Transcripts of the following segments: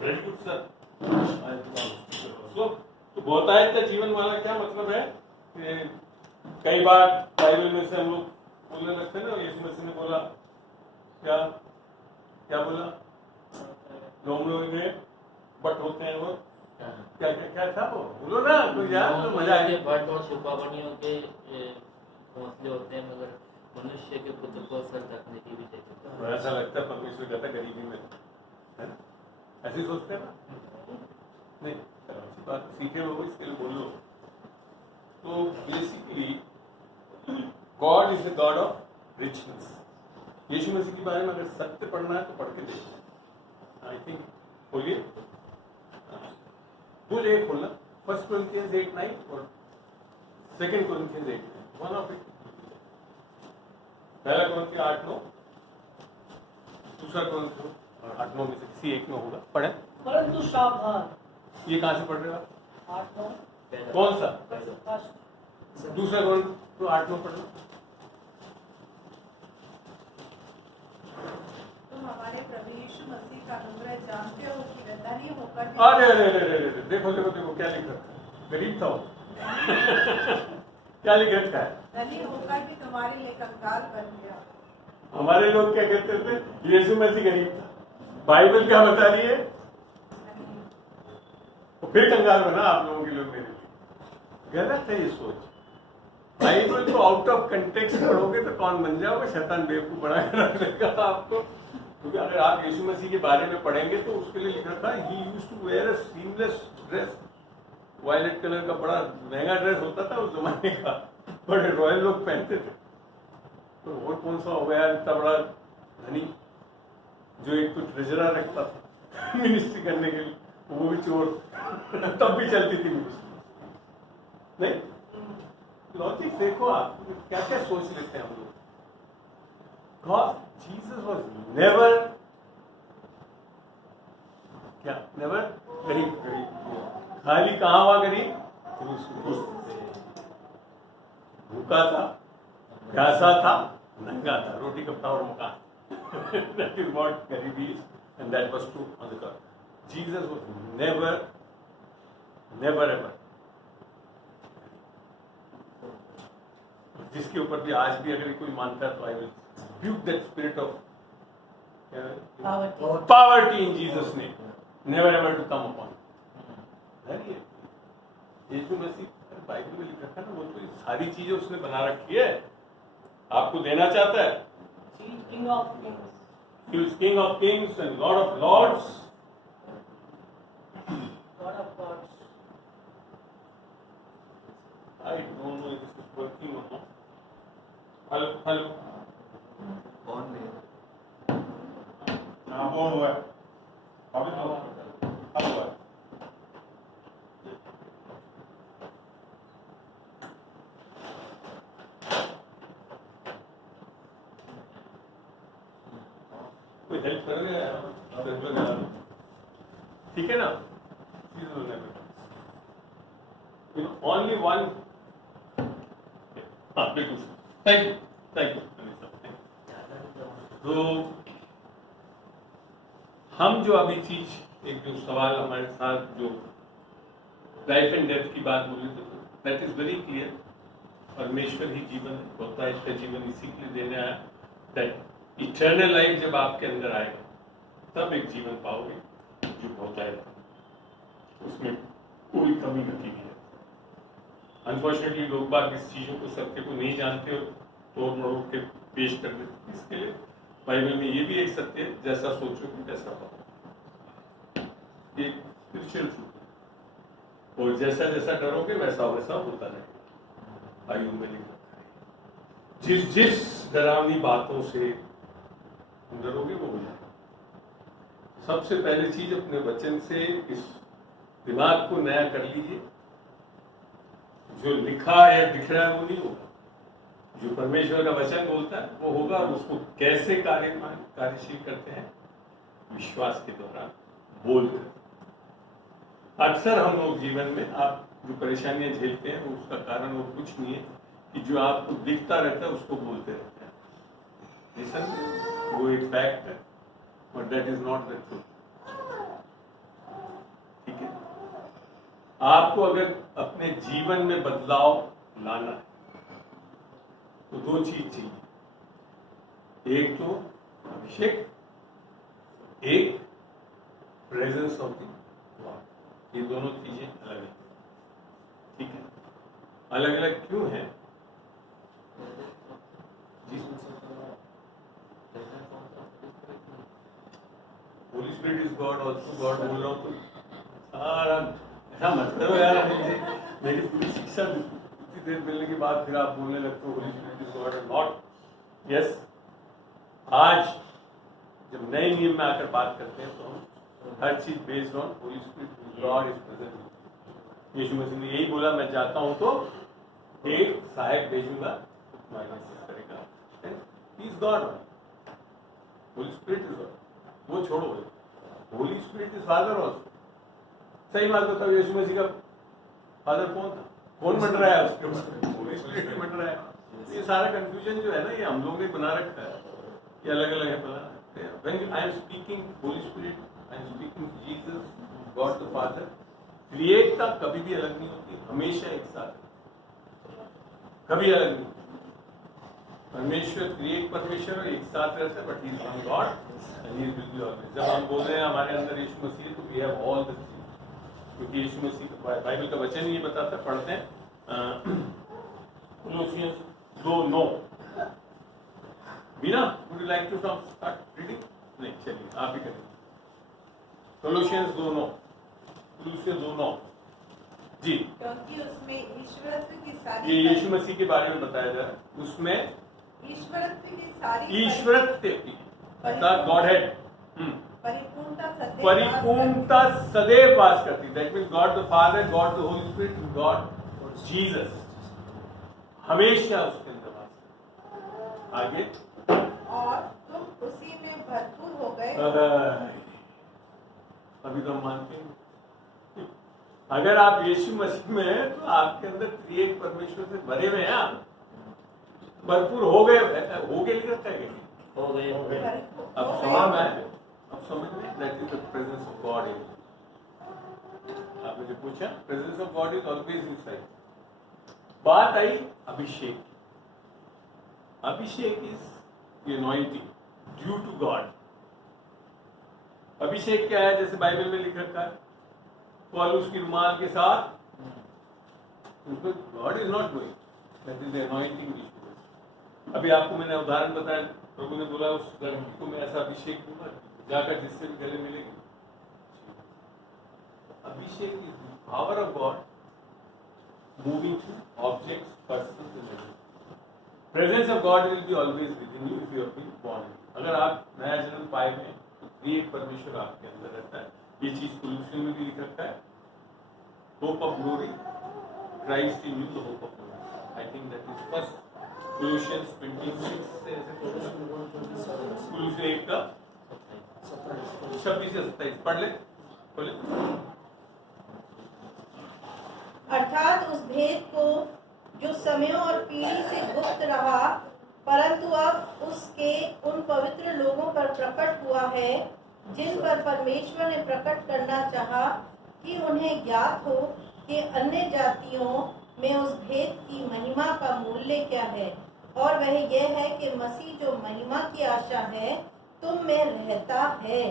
Very good sir. तो बहुतायत का जीवन वाला क्या मतलब है कि कई बार बाइबल में से हम लोग बोलने लगते हैं ना, यीशु मसीह ने बोला क्या क्या बोला, रोमियो में बट होते हैं वो क्या क्या क्या था वो, बोलो ना तो यार तो मजा आएगा। बट और छुपावनियों के घोंसले होते हैं, मगर मनुष्य के पुत्र को सर ढकने की भी जगह। ऐसा लगता है परमेश्वर कहता गरीबी में, है ना, ऐसे ही सोचते हैं ना। नहीं, बात सीखे हो इसके लिए बोलो। तो basically god is the god of richness. Yeshu Masih के बारे में अगर सत्य पढ़ना है तो पढ़ के देखो। आई थिंक बोलिए, दो जगह खोलना, 1 Corinthians 8:9 और 2 Corinthians 8:9, वन ऑफ इट। पहला Corinthians 8:9, दूसरा Corinthians 8:9 में से किसी एक में होगा, पढ़े। परंतु सावधान। ये कहाँ से पढ़ रहे हो आप? 8:9 कौन सा? दूसरा Corinthians 8:9 पढ़ लो। तुम हमारे प्रभु यीशु मसीह का अनुग्रह जानते हो कि धनी होकर अरे अरे अरे अरे देखो देखो देखो क्या लिख रखा है, गरीब था वो। क्या लिख रखा है? धनी होकर भी तुम्हारे लिए कंगाल बन गया। हमारे लोग क्या कहते थे, यीशु मसीह गरीब था, बाइबल क्या बता रही है? तो फिर कंगाल बना आप लोगों के लोग मेरे लिए। गलत है ये सोच। बाइबल को आउट ऑफ कंटेक्स्ट पढ़ोगे तो कौन बन जाओगे, शैतान बेवकूफ बना कर रख देगा आपको। क्योंकि अगर आप यीशु मसीह के बारे में पढ़ेंगे तो उसके लिए लिख रखा है, he used to wear a seamless dress. Violet colour का बड़ा महंगा ड्रेस होता था उस जमाने का, बड़े रॉयल लोग पहनते थे। तो और कौन सा हो गया इतना बड़ा धनी जो एक तो ट्रेजरर रखता था मिनिस्ट्री करने के लिए, वो भी चोर तब भी चलती थी मिनिस्ट्री। नहीं, लॉजिक देखो आप क्या क्या सोच लेते हैं हम लोग। God, Jesus was never क्या never गरीब। खाली कहाँ हुआ गरीब? भूखा था, प्यासा था, नंगा था, रोटी कपड़ा और मकान। That is what गरीबी is, and that was true on the cross. Jesus was never ever। जिसके ऊपर भी आज भी अगर कोई मानता है तो I will rebuke that spirit of poverty in Jesus' name, never ever to come upon him। यीशु मसीह बाइबल में लिख रखा है ना, वो तो सारी चीजें उसने बना रखी है, आपको देना चाहता है। King of Kings, He is King of Kings and Lord of Lords। God of gods। I don't know if this is working or not। Hello hello, कौन नहीं? हाँ वो हुआ है, अभी तो हुआ है। कोई हेल्प करोगे? ठीक है ना? Only one. हाँ बिल्कुल, थैंक यू थैंक यू। तो हम जो अभी चीज, एक जो सवाल हमारे साथ जो लाइफ एंड डेथ की बात बोली थी, दैट इज वेरी क्लियर। परमेश्वर ही जीवन होता है, इसका जीवन इसी के लिए देने आया, दैट इटर्नल लाइफ जब आपके अंदर आएगा तब एक जीवन पाओगे जो होता है, उसमें कोई कमी नहीं है। अनफॉर्चुनेटली लोग बाग इस चीजों को, सत्य को नहीं जानते हो, तोड़ मरोड़ के पेश कर देते। इसके लिए बाइबल में ये भी एक सत्य है, जैसा सोचोगे वैसा पाओगे, ये स्पिरिचुअल ट्रूथ है। और जैसा जैसा डरोगे वैसा वैसा होता रहेगा। आयु में लिखा है, जिस डरावनी बातों से डरोगे वो हो जाएगा। सबसे पहली चीज अपने वचन से इस दिमाग को नया कर लीजिए। जो लिखा या दिख रहा है वो नहीं होगा, जो परमेश्वर का वचन बोलता है वो होगा। और उसको कैसे कार्यशील करते हैं? विश्वास के द्वारा, बोलकर। अक्सर हम लोग जीवन में आप जो परेशानियां झेलते हैं उसका कारण वो कुछ नहीं है कि जो आपको दिखता रहता है उसको बोलते रहते हैं। वो एक फैक्ट है। But that is not the truth. ठीक है, आपको अगर अपने जीवन में बदलाव लाना है तो दो चीज चाहिए, एक तो अभिषेक, एक प्रेजेंस ऑफ द गॉड। ये दोनों चीजें अलग है। ठीक है, अलग अलग क्यों है? Holi spirit is God, also God बोल रहा हूँ तो सारा ऐसा मत करो यार। मेरी पूरी शिक्षा उतनी देर मिलने के बाद फिर आप बोलने लगते हो होली स्पिरिट इज गॉड और नॉट। यस, आज जब नए नियम में आकर बात करते हैं तो हम हर चीज based on holy spirit god is present. Yeshu Masih ने यही बोला, मैं जाता हूं तो एक सहायक भेजूंगा, करेगा। He is God, Holi spirit is God. वो छोड़ो, Holi spirit is father also. सही बात बताओ, यीशु मसीह का फादर कौन था? कौन बन रहा है उसके ऊपर? होली स्पिरिट बन रहा है। ये सारा कंफ्यूजन जो है ना, ये हम लोग ने बना रखा है, ये अलग अलग है बना। When I am speaking Holy Spirit, I am speaking Jesus, God the Father. क्रिएटता कभी भी अलग नहीं होती, हमेशा एक साथ है, कभी अलग नहीं। परमेश्वर क्रिएट परमेश्वर एक साथ रहता है, but he is one God and he will be always. जब हम बोल रहे हैं हमारे अंदर यीशु मसीह है तो we have all the things, क्योंकि यीशु मसीह का बाइबल का वचन ये बताता है। पढ़ते हैं कोलोसियंस 2:9। बीना, would you like to start reading? नहीं, चलिए आप ही करेंगे। कोलोसियंस 2:9, कोलोसियंस 2:9 जी। क्योंकि उसमें ईश्वरत्व की सारी, ये यीशु मसीह के बारे में बताया जा रहा है। उसमें ईश्वरत्व की सारी ईश्वरत्व की अर्थात गॉड हेड परिपूर्णता सदैव वास करती। That means God the father, God the Holi spirit, God Jesus हमेशा उसके अंदर वास करती। आगे, और तुम उसी में भरपूर हो गए। अभी तो हम मानते हैं, अगर आप यीशु मसीह में हैं तो आपके अंदर त्रिएक परमेश्वर से भरे हुए हैं, आप भरपूर हो गए लिख रखा है हो गए। अब सवाल है, अब समझ में, that is the presence of god in. आपने जो पूछा, presence of god is always inside. बात आई अभिषेक। अभिषेक is the anointing due to god. अभिषेक क्या है? जैसे बाइबल में लिख रखा है, पौलुस की रुमाल के साथ, उसमें God is not going, that is the anointing issue. अभी आपको मैंने उदाहरण बताया, प्रभु ने बोला उस लड़की को मैं ऐसा अभिषेक दूंगा जाकर जिससे भी गले मिलेगी। अभिषेक is the power of god moving through objects, persons and animals. Presence of god will be always within you if you have been born. अगर आप नया जन्म पाए हैं तो क्रिएट परमेश्वर आपके अंदर रहता है। ये चीज कोलोसियन में भी लिख रखा है, hope of glory, Christ in you the hope of glory. I think that is first Colossians 26 से कोलोसियन 1 का 26 से 27 पढ़ ले, बोले। अर्थात उस भेद को जो समयों और पीढ़ी से गुप्त रहा, परंतु अब उसके उन पवित्र लोगों पर प्रकट हुआ है, जिन पर परमेश्वर ने प्रकट करना चाहा, कि उन्हें ज्ञात हो कि अन्य जातियों में उस भेद की महिमा का मूल्य क्या है, और वह यह है कि मसीह जो महिमा की आशा है तुम में रहता है।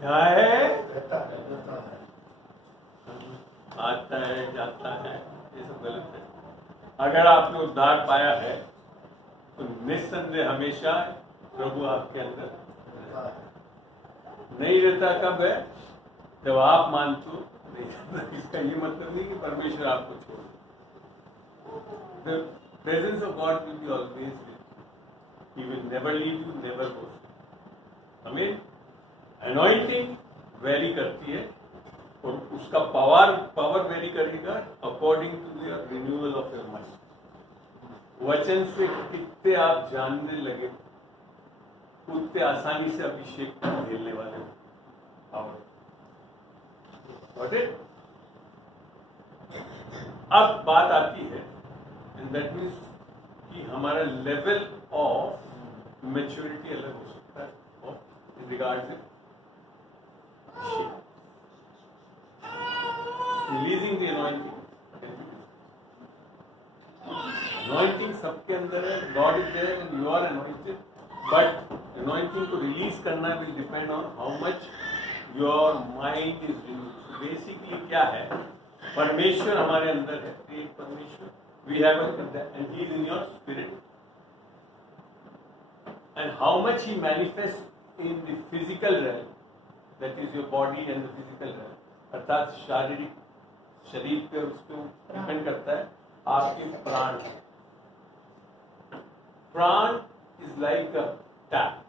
क्या है? रहता है, आता है, जाता है, ये सब गलत है। अगर आपने उद्धार पाया है तो निस्संदेह हमेशा प्रभु आपके अंदर रहता है। नहीं रहता कब है? जब आप मानते हो नहीं रहता। इसका ये मतलब नहीं कि परमेश्वर आपको छोड़ दे। The presence of God will be always with you. He will never leave you, never forsake you. हमें anointing वैरी करती है और उसका पावर वैरी करेगा according to your renewal of your mind. वचन से कितने आप जानने लगे उतने आसानी से अभिषेक झेलने वाले हो। पावर अब बात आती है, एंड दैट मीन्स कि हमारा लेवल ऑफ मैच्योरिटी अलग हो सकता है इन रिगार्ड से Anointing सबके अंदर है, God is there and you are anointed, but anointing को release करना will depend on how much your mind is released. Basically क्या है, परमेश्वर हमारे अंदर है, एक परमेश्वर, we have and he is in your spirit, and how much he manifests in the physical realm, that is your body and the physical realm, अर्थात शारीरिक शरीर पे उसको डिपेंड करता है आपके प्राण। प्राण इज लाइक अ टैप,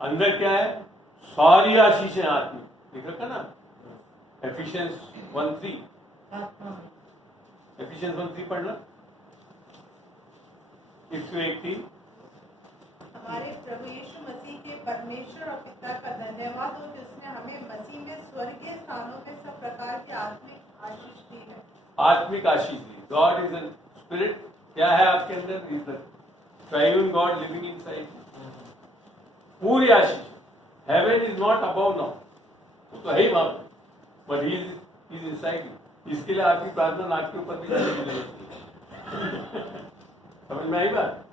अंदर क्या है, सारी आशीषें आत्मिक, देख रखा ना एफिशिएंस 1:3, एफिशिएंस 1:3 पढ़ना 118। हमारे प्रभु यीशु मसीह के परमेश्वर और पिता का धन्यवाद हो जिसने हमें मसीह में स्वर्गीय स्थानों में सब प्रकार की आत्मिक आशीष दी है। आत्मिक आशीष दी। गॉड इज एन स्पिरिट, क्या है आपके अंदर, is the triune god living inside, पूरी आशीष। Heaven is not above now, वो तो है ही वहां पर, बट ही इज इनसाइड। इसके लिए आपकी प्रार्थना नाक के ऊपर भी जाने की जरूरत नहीं। समझ में आई बात?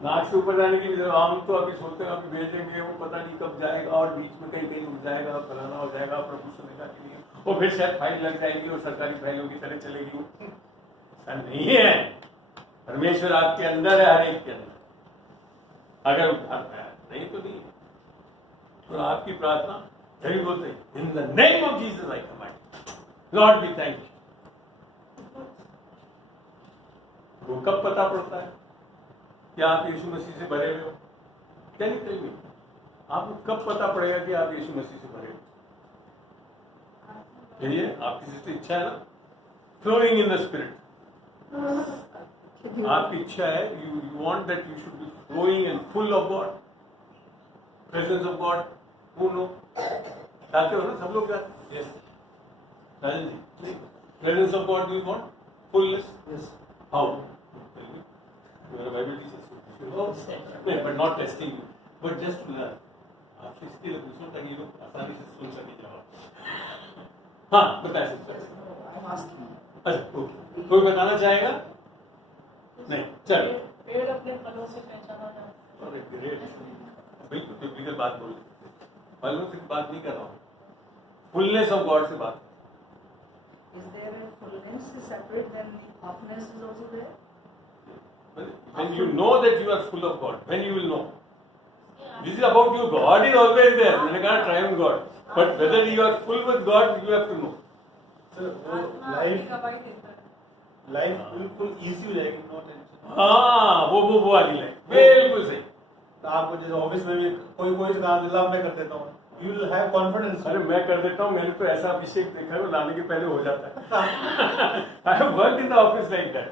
नाक से ऊपर जाने की जरूरत, हम तो अभी सोचते हैं अभी भेजेंगे, वो पता नहीं कब जाएगा और बीच में कहीं कहीं रुक जाएगा, फलाना हो जाएगा, प्रभु सुनेगा कि नहीं, और फिर शायद फाइल लग जाएगी और सरकारी फाइलों की तरह चलेगी। ऐसा नहीं है, परमेश्वर आपके अंदर है, हर एक के अंदर, अगर उठाता है, नहीं तो नहीं। तो आपकी प्रार्थना कहीं बोलते in the name of Jesus I command Lord we thank you. वो कब पता पड़ता है कि आप यीशु मसीह से भरे हुए हो? क्या नहीं टेल मी, आपको कब पता पड़ेगा कि आप यीशु मसीह से भरे हो? यही है आपकी जिसकी इच्छा है ना, फ्लोइंग इन द स्पिरिट। आपकी इच्छा है, you want that you should be flowing and full of god, presence of god. Who know, चाहते हो ना, सब लोग चाहते हैं। Yes Rajan ji, presence of god do you want fullness? Yes. How? You are a bible teacher, नहीं but not testing you, but just to learn. आपसे इसके लिए पूछूं ताकि लोग आसानी से सुन सके जवाब। हाँ बताए सर। अच्छा ओके, कोई बताना चाहेगा? नहीं, चलो। पेड़ अपने फलों से पहचाना जाता है। अरे ग्रेट, बिल्कुल टिपिकल बात बोल रहे, फलों से बात नहीं कर रहा हूँ, फुलनेस ऑफ गॉड से बात। Is there a fullness is separate than halfness is also there? When you know that you are full of God, when you will know. This is about you. God is always there. मैंने कहा triune God, but whether you are full with God, you have to know. Sir वो life बिल्कुल easy हो जाएगी, no tension. हाँ वो वाली life बिल्कुल सही। तो आपको जैसे ऑफिस में भी कोई काम दिला मैं कर देता हूँ, यू विल हैव कॉन्फिडेंस। अरे मैं कर देता हूँ, मैंने तो ऐसा अभिषेक देखा है वो लाने के पहले हो जाता है। I have worked in the office like that.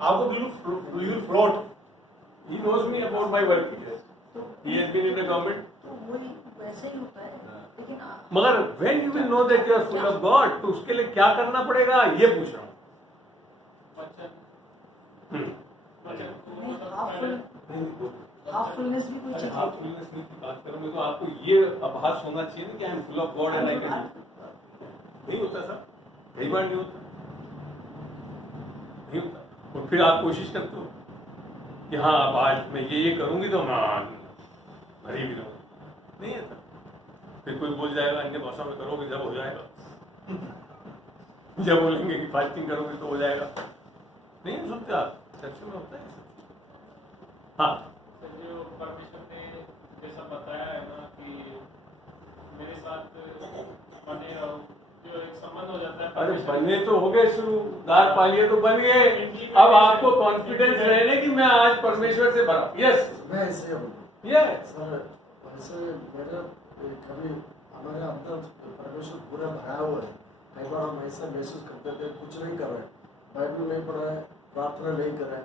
आपको बिल्कुल you will float. He knows me about my working. He has been in the government. तो वही वैसे ही होता है, लेकिन मगर when you will know that you are full of God, तो उसके लिए क्या करना पड़ेगा ये पूछ रहा हूँ। हाफ फुलनेस भी कोई चीज हाफ फुलनेस की बात करूँगी तो आपको ये आभास होना चाहिए ना कि I am full of God and I can. नहीं होता सर, कई बार नहीं होता, नहीं होता। और फिर आप कोशिश करते हो कि हाँ अब आज मैं ये करूंगी तो मैं भरी भी रहूँगा, नहीं होता। फिर कोई बोल जाएगा इनके भाषा में करोगे जब हो जाएगा, जब बोलेंगे कि फास्टिंग करोगे तो हो जाएगा। नहीं सुनते आप, चर्च में होता है। हाँ जो परमेश्वर ने जैसा बताया है ना कि मेरे साथ बने रहो, जो एक संबंध हो जाता है। अरे बनने तो हो गए शुरू, दार पालिए तो बन गए। अब आपको कॉन्फिडेंस रहने कि मैं आज परमेश्वर से भरा। यस मैं ऐसे हूँ यस सर, वैसे मेरा कभी हमारे अंदर परमेश्वर पूरा भरा हुआ है। कई बार हम ऐसा महसूस करते थे कुछ नहीं कर रहे, बाइबल नहीं पढ़ रहे, प्रार्थना नहीं कर रहे,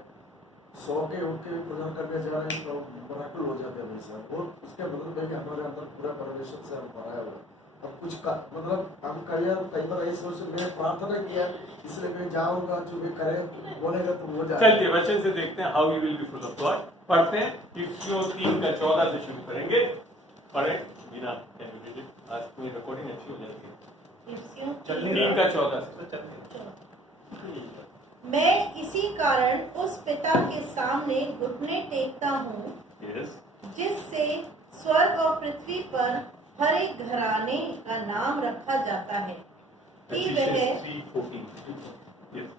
सो के उठ के पूजा करने जा रहे हैं तो मराकुल हो जाते हैं वैसा। वो उसके मतलब है कि हमारे अंदर पूरा परमेश्वर से हम भरा हुआ है। अब कुछ का मतलब हम कई बार ऐसे सोचे मैं प्रार्थना किया इसलिए मैं जाऊंगा, जो भी करे बोलेगा तो हो जाएगा। चलते वचन से देखते हैं how you will be full of God. पढ़ते हैं इफिसियों 3:14 से शुरू करेंगे। पढ़े बिना आज कोई रिकॉर्डिंग अच्छी हो जाएगी। 3:14 से चलते हैं। मैं इसी कारण उस पिता के सामने घुटने टेकता हूँ Yes. जिससे स्वर्ग और पृथ्वी पर हर एक घराने का नाम रखा जाता है कि Ephesians वह 3:14. Yes.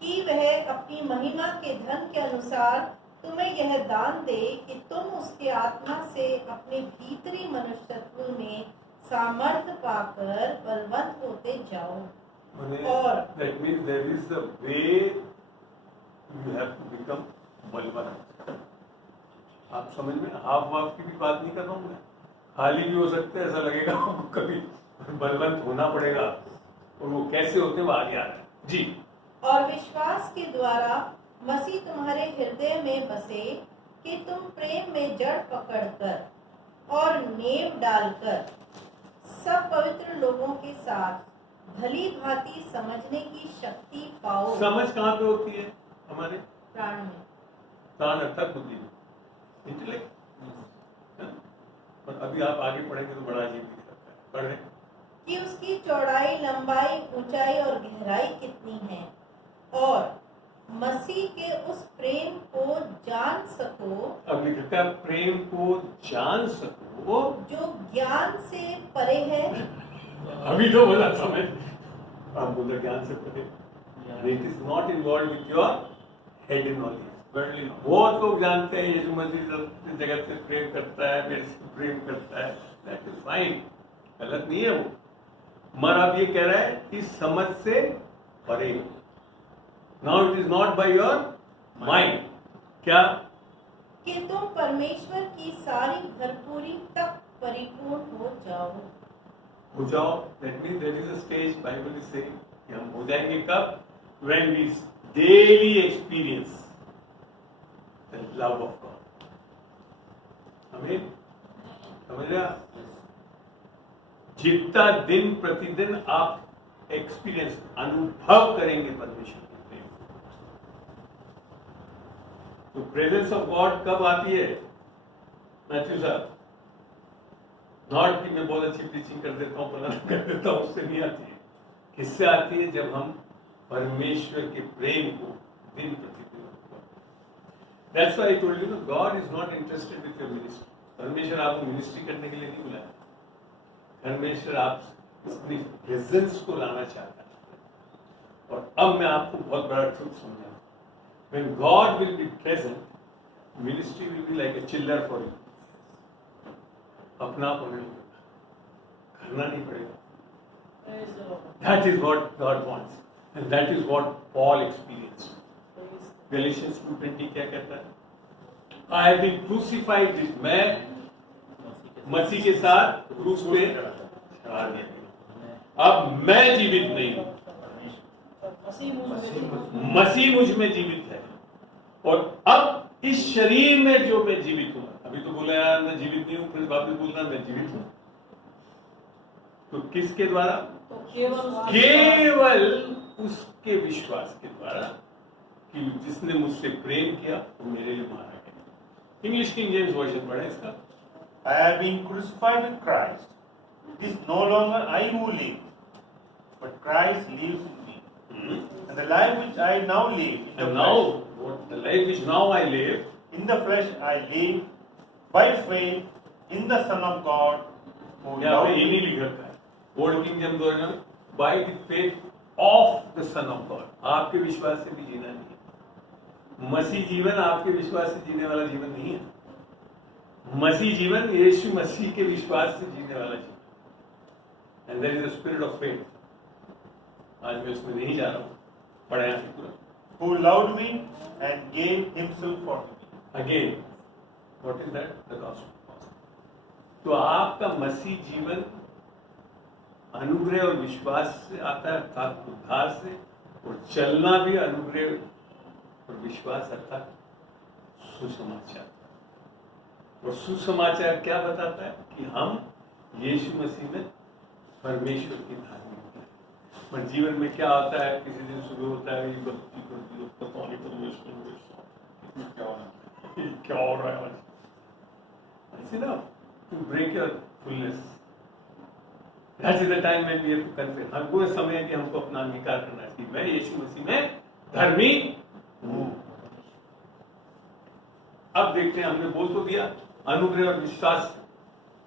कि वह अपनी महिमा के धन के अनुसार तुम्हें यह दान दे कि तुम उसके आत्मा से अपने भीतरी मनुष्यत्व में सामर्थ्य पाकर बलवंत होते जाओ। और That means there is a way you have to become बलवान। आप समझ में हाफ वाफ की भी बात नहीं कर रहा हूँ मैं, खाली भी हो सकते हैं, ऐसा लगेगा आपको कभी बलवंत होना पड़ेगा, और वो कैसे होते हैं वो आगे आ रहा है जी। और विश्वास के द्वारा मसीह तुम्हारे हृदय में बसे कि तुम प्रेम में जड़ पकड़कर और नेव डालकर सब पवित्र लोगों के साथ भली भांति समझने की शक्ति पाओ। समझ कहाँ पे होती है? हमारे प्राण में। प्राण अर्थात बुद्धि में, इंटेलेक्ट। और अभी आप आगे पढ़ेंगे तो बड़ा अजीब दिख सकता है। पढ़ें कि उसकी चौड़ाई, लंबाई, ऊंचाई और गहराई कितनी है, और मसीह के उस प्रेम को जान सको। अब लिखता है प्रेम को जान सको जो ज्ञान से परे है। अभी तो बोला समझ, आप बोला ज्ञान से परे। It is not involve with your head knowledge. बहुत लोग जानते हैं यीशु मसीह जगत से प्रेम करता है, मेरे से प्रेम करता है, दैट इज फाइन, गलत नहीं है वो, मगर अब ये कह रहा है कि समझ से परे। Now it is not by your mind, क्या कि तुम परमेश्वर की सारी भरपूरी तक परिपूर्ण हो जाओ। That means there is a stage, Bible is saying कि हम हो जाएंगे कब? When we daily experience the love of God. Amen, समझ रहे आप? जितना दिन प्रतिदिन आप एक्सपीरियंस, अनुभव करेंगे परमेश्वर के प्रेम, तो प्रेजेंस ऑफ गॉड कब आती है? मैथ्यू साहब, नॉट कि मैं बहुत अच्छी टीचिंग कर देता हूँ, फलाना कर देता हूँ, उससे नहीं आती है। किससे आती है? जब हम परमेश्वर के प्रेम को दिन प्रतिदिन। That's why I told you, God is not interested with your ministry. परमेश्वर आपको मिनिस्ट्री करने के लिए नहीं बुलाया, परमेश्वर आप अपनी प्रेजेंस को लाना चाहता है। और अब मैं आपको बहुत बड़ा ट्रूथ समझाऊं, when God will be present, ministry will be like a chiller for you. अपना आप होने लगेगा, करना नहीं पड़ेगा। That is what God wants, and that is what Paul experienced. Galatians 2:20 क्या कहता है? I have been crucified with, मैं मसीह के साथ क्रूस पे चढ़ा दिया गया। अब मैं जीवित नहीं हूं, मसीह मुझ में जीवित है। और अब इस शरीर में जो मैं जीवित हूं, अभी तो बोला यार मैं जीवित नहीं हूं, फिर वापस बोल रहा मैं जीवित हूं, तो किसके द्वारा? केवल उसके विश्वास के द्वारा कि जिसने मुझसे प्रेम किया वो मेरे लिए मारा गया। इंग्लिश किंग जेम्स वर्जन पढ़े इसका। I have been crucified with Christ. It is no longer I who live, but Christ lives in me. And the life which I now live in the flesh, the life which now I live in the flesh I live by faith in the Son of God who loved ये नहीं me. लिख रखा है old king James version, by the faith of the Son of God। आपके विश्वास से भी जीना नहीं है। मसीह जीवन आपके विश्वास से जीने वाला जीवन नहीं है। मसीह जीवन यीशु मसीह के विश्वास से जीने वाला जीवन। And there is a spirit of faith. आज मैं उसमें नहीं जा रहा हूँ, पढ़ा यहाँ पूरा। who loved me and gave himself for me. Again, what is that? The gospel. तो आपका मसीह जीवन अनुग्रह और विश्वास से आता है, अर्थात उद्धार से, और चलना भी अनुग्रह और विश्वास अर्थात सुसमाचार। और सुसमाचार क्या बताता है? कि हम यीशु मसीह में परमेश्वर की धार्मिकता है। पर जीवन में क्या होता है? किसी दिन सुबह होता है ये भक्ति कर दी, पता नहीं परमेश्वर क्या हो रहा है आज। ऐसे ना to break your fullness, That is the time when we have to confess. हमको ये समय है कि हमको अपना अंगीकार करना चाहिए, मैं यीशु मसीह में धर्मी हूँ। अब देखते हैं, हमने बोल तो दिया अनुग्रह और विश्वास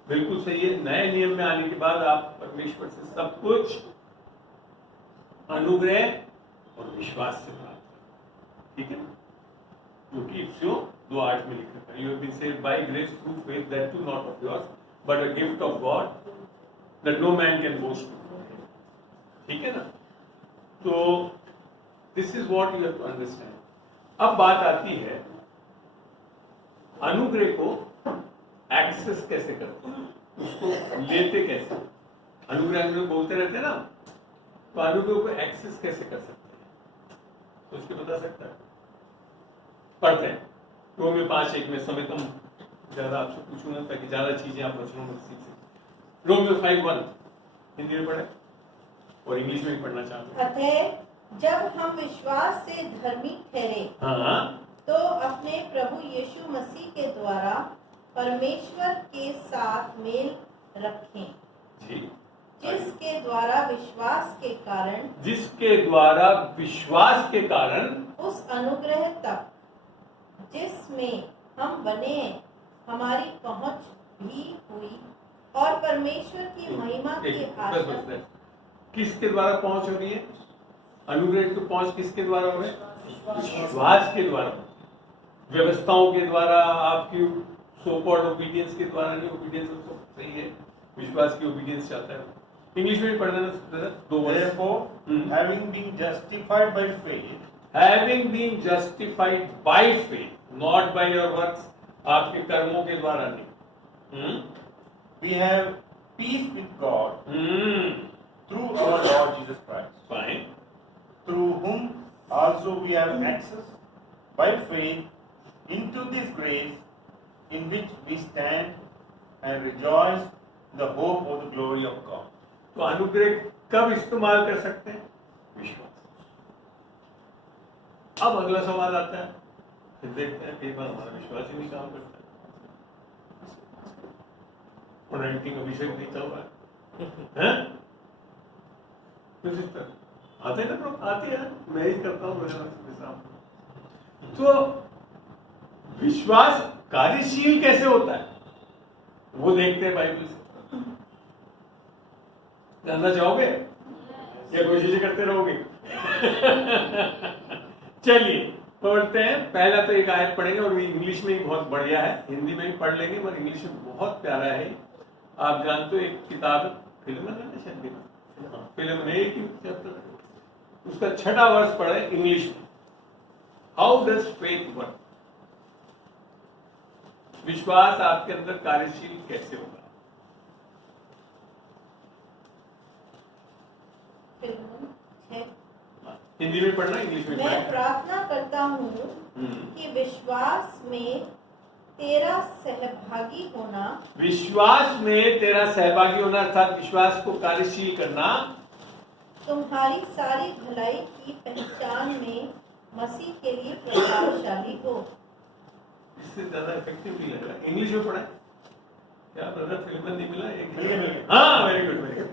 बिल्कुल सही है। नए नियम में आने के बाद आप परमेश्वर से सब कुछ अनुग्रह और विश्वास से प्राप्त करें, ठीक है, जो कि इफ्सियों 2:8 में लिखा है, you have been saved by grace through faith, that too not of yours but a gift of God, that no man can boast, ठीक है ना। तो this is what you have to understand. अब बात आती है अनुग्रह को एक्सेस कैसे करते हैं, उसको लेते कैसे। अनुग्रह हम लोग बोलते रहते हैं ना, तो अनुग्रह को एक्सेस कैसे कर सकते हैं, तो उसके बता सकता है। पढ़ते हैं रोमियो 5:1 में, समय तुम ज्यादा आपसे पूछूंगा ताकि ज्यादा चीजें आप वचनों में सीख सकें। रोमियो 5:1 हिंदी में पढ़े और इंग्लिश में भी पढ़ना चाहते हैं। अतः जब हम विश्वास से धर्मी ठहरे, हाँ, तो अपने प्रभु यीशु मसीह के द्वारा परमेश्वर के साथ मेल रखें, जी, जिसके द्वारा विश्वास के कारण, जिसके द्वारा विश्वास के कारण उस अनुग्रह तक जिसमें हम बने हमारी पहुंच भी हुई और परमेश्वर की महिमा की आशा। किसके द्वारा पहुंच हो रही है? अनुग्रह की पहुंच किसके द्वारा हो रही है? विश्वास के द्वारा, व्यवस्थाओं के द्वारा, आपकी सो कॉल्ड ओबीडियंस के द्वारा नहीं। ओबीडियंस तो सही है, विश्वास की ओबीडियंस चाहता है। इंग्लिश में भी पढ़ देना दो वर्ष। Therefore, having been justified by faith, having been justified by faith, not by your works, आपके कर्मों के द्वारा नहीं, we have peace with God through our Lord Jesus Christ, fine, through whom also we have access by faith into this grace in which we stand and rejoice in the hope of the glory of God. तो अनुग्रह कब इस्तेमाल कर सकते हैं? विश्वास। अब अगला सवाल आता है, फिर देखते हैं कई बार हमारा विश्वास ही नहीं काम करता है, अनंटिंग अभिषेक नहीं चल रहा है, तो सिस्टर आते हैं ना, आते हैं, मैं ही करता हूँ मेरे। तो विश्वास कार्यशील कैसे होता है वो देखते हैं बाइबल से। जानना चाहोगे या कोशिश करते रहोगे? चलिए पढ़ते हैं। पहला तो एक आयत पढ़ेंगे और इंग्लिश में ही बहुत बढ़िया है, हिंदी में भी पढ़ लेंगे पर इंग्लिश में बहुत प्यारा है। आप जानते हो एक किताब फिल्म है शायद, फिल्म है कि चैप्टर, उसका 6वां वर्ष पढ़े इंग्लिश में। हाउ डज फेथ वर्क, विश्वास आपके अंदर कार्यशील कैसे होगा? हिंदी में पढ़ना, इंग्लिश में पढ़ना। मैं प्रार्थना करता हूँ कि विश्वास में तेरा सहभागी होना, विश्वास में तेरा सहभागी होना अर्थात विश्वास को कार्यशील करना, तुम्हारी सारी भलाई की पहचान में मसीह के लिए प्रभावशाली हो। इससे ज्यादा इफेक्टिव नहीं लग रहा। इंग्लिश में पढ़ा क्या ब्रदर? फिल्म नहीं मिला एक? मिल गया। हाँ, very good, very good.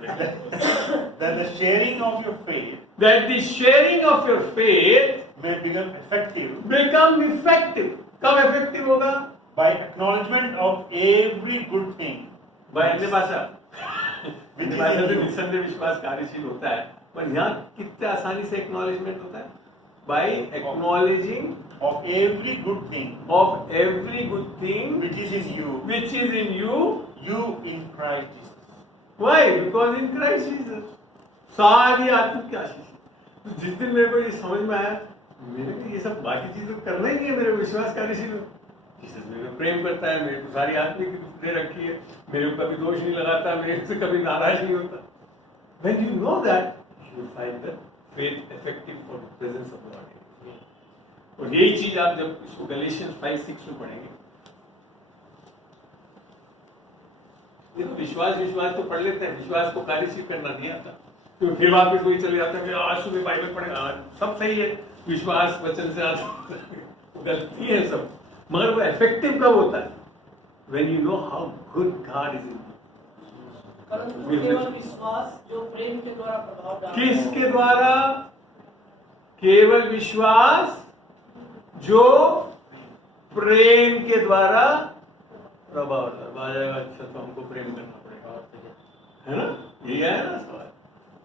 That the sharing of your faith That the sharing of your faith may become effective become effective. कब effective होगा? by acknowledgement of every good thing. भाई अन्य भाषा अन्य भाषा से निस्संदेह विश्वास कार्यशील होता है, पर यहाँ कितने आसानी से एक्नॉलेजमेंट होता है? By acknowledging Of every good thing of every good thing which is in you, which is in you, you in Christ Jesus. why? Because in Christ Jesus सारी आत्मिक की आशीष। तो जिस दिन मेरे को ये समझ में आया, मेरे को ये सब बाकी चीजें करना ही नहीं है, मेरे विश्वास कार्यशील हो। जीसस मेरे को प्रेम करता है, मेरे को सारी आत्मिक दे रखी है, मेरे को कभी दोष नहीं लगाता, मेरे से कभी नाराज नहीं होता। When you know that, you will find the faith effective for the presence of God. और यही चीज आप जब इसको गैलेशियंस 5:6 में पढ़ेंगे, देखो विश्वास तो पढ़ लेते हैं, विश्वास को कार्यशील करना नहीं आता, तो फिर वापस वही चले जाते हैं, आज सुबह बाइबल पढ़ेगा, सब सही है, विश्वास वचन से आता, गलती है सब, मगर वो इफेक्टिव कब होता है? When you know how good God is in you, परंतु केवल विश्वास जो प्रेम के द्वारा प्रभाव डालता है। किसके द्वारा? केवल विश्वास जो प्रेम के द्वारा प्रभाव डाल जाएगा। अच्छा, तो हमको प्रेम करना पड़ेगा, है ना? यही है ना सवाल।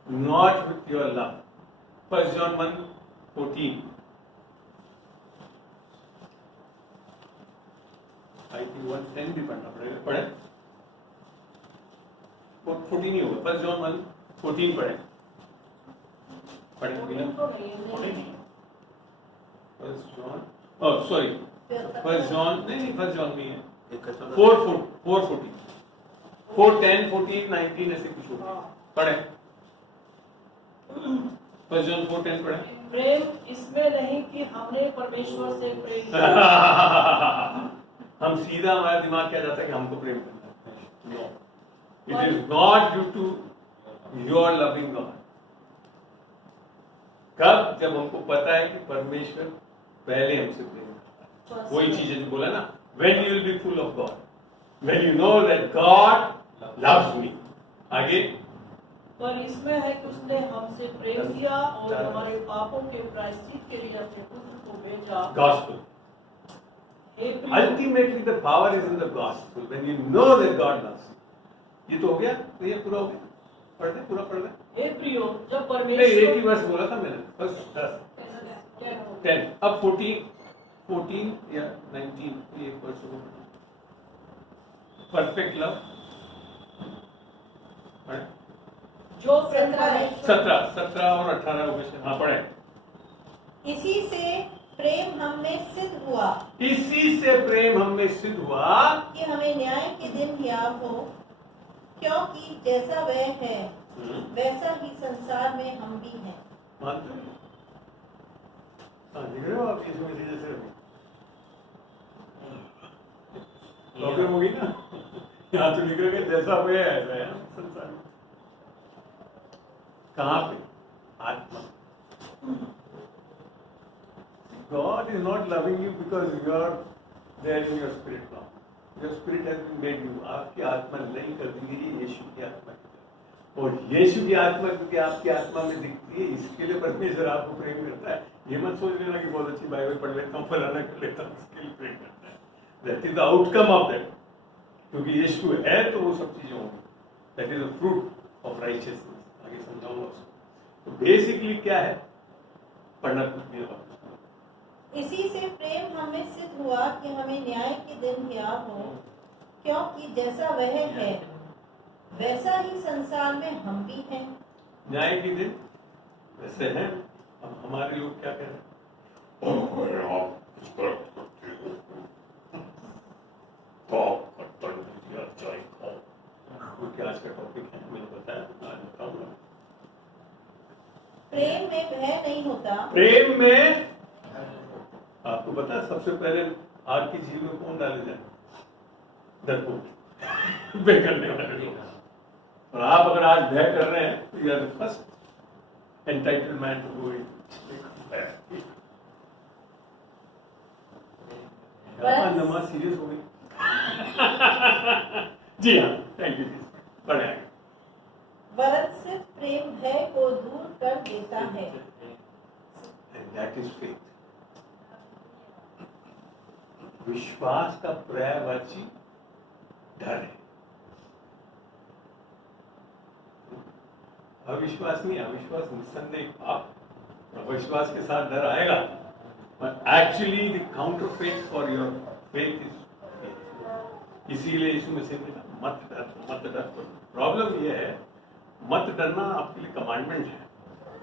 Not with your love. 1 John 1:14 I think 1:10 भी पढ़ना पड़ेगा। पढ़े 14 ही होगा। 1 John 1:14 पढ़े। पढ़े बिना? 1 John, ओह सॉरी, 1 John नहीं, 1 John में है 4:14 4:10 14 19 ऐसे कुछ होगा। पढ़े 1 John 4:10 पढ़े। प्रेम इसमें नहीं कि हमने परमेश्वर से प्रेम किया। हम सीधा, हमारा दिमाग क्या जाता है कि हमको प्रेम करना है। No, it is not due to your loving God. कब? जब हमको पता है कि परमेश्वर पहले हमसे प्रेम करता है। वही चीज जो बोला ना, when you will be full of God, when you know that God loves me। आगे, पर इसमें है कि उसने हमसे प्रेम किया और हमारे पापों के प्रायश्चित के लिए अपने पुत्र को भेजा। gospel। Ultimately the power is in the gospel when you know that God loves you। ये तो हो गया, तो ये पूरा हो गया। पढ़ दे, पूरा पढ़ दे। हे प्रियो, जब नहीं, एक ही परमेश्वर वर्ष बोला था मैंने, बस 10। अब 14 या 19 ये एक वर्ष हो गया। परफेक्ट लव जो 17 और 18 हो गए। हाँ पढ़े। इसी से प्रेम हम में सिद्ध हुआ, इसी से प्रेम हम में सिद्ध हुआ कि हमें न्याय के दिन याद हो, क्योंकि जैसा वह है वैसा ही संसार में हम भी हैं। मानते हैं? हाँ, दिख रहे हो आप यीशु मसीह जैसे हो। प्रॉब्लम होगी ना, यहाँ तो लिख रहे जैसा वह है ऐसा है संसार में। कहाँ पे? आत्मा। God is not loving you because you are there in your spirit now. Your spirit has been made you। आपकी आत्मा नहीं कर दी है यीशु की आत्मा की तरह। और यीशु की आत्मा क्योंकि आपकी आत्मा में दिखती है, इसके लिए परमेश्वर आपको प्रेम करता है। ये मत सोच लेना कि बहुत अच्छी बाइबल पढ़ लेता हूँ, फलाना कर लेता हूँ, इसके लिए प्रेम करता है। That is the outcome of that। क्योंकि यीशु है तो वो सब चीजें होंगी। That is the fruit of righteousness। आगे समझाऊंगा उसको। तो बेसिकली क्या है? पढ़ना कुछ भी होगा। इसी से प्रेम हमें सिद्ध हुआ कि हमें न्याय के दिन याद हो, क्योंकि जैसा वह है वैसा ही संसार में हम भी हैं। न्याय के दिन वैसे हैं। अब हमारे लोग क्या कह रहे हैं? आप कुछ गलत करते हो तो आप कट्टर या चाय खाओ। क्योंकि आज का टॉपिक है, मैंने बताया, आज बताऊंगा। प्रेम में भय नहीं होता। प्रेम में आपको पता है सबसे पहले आग की झील में कौन डाले जाए? डरपोक, भय करने वाले लोग। और आप अगर आज भय कर रहे हैं तो you are the first entitled man to go in. नमाज सीरियस हो गई। जी हाँ, थैंक यू। बढ़े आगे। वरन सिर्फ प्रेम भय को दूर कर देता है। And that is faith। विश्वास का पर्यायवाची डर है। अविश्वास नहीं, अविश्वास निस्संदेह पाप। अविश्वास के साथ डर आएगा, but actually the counterfeit for your faith is faith। इसीलिए यीशु मसीह ने कहा मत डर, मत डर। प्रॉब्लम यह है, मत डरना आपके लिए कमांडमेंट है,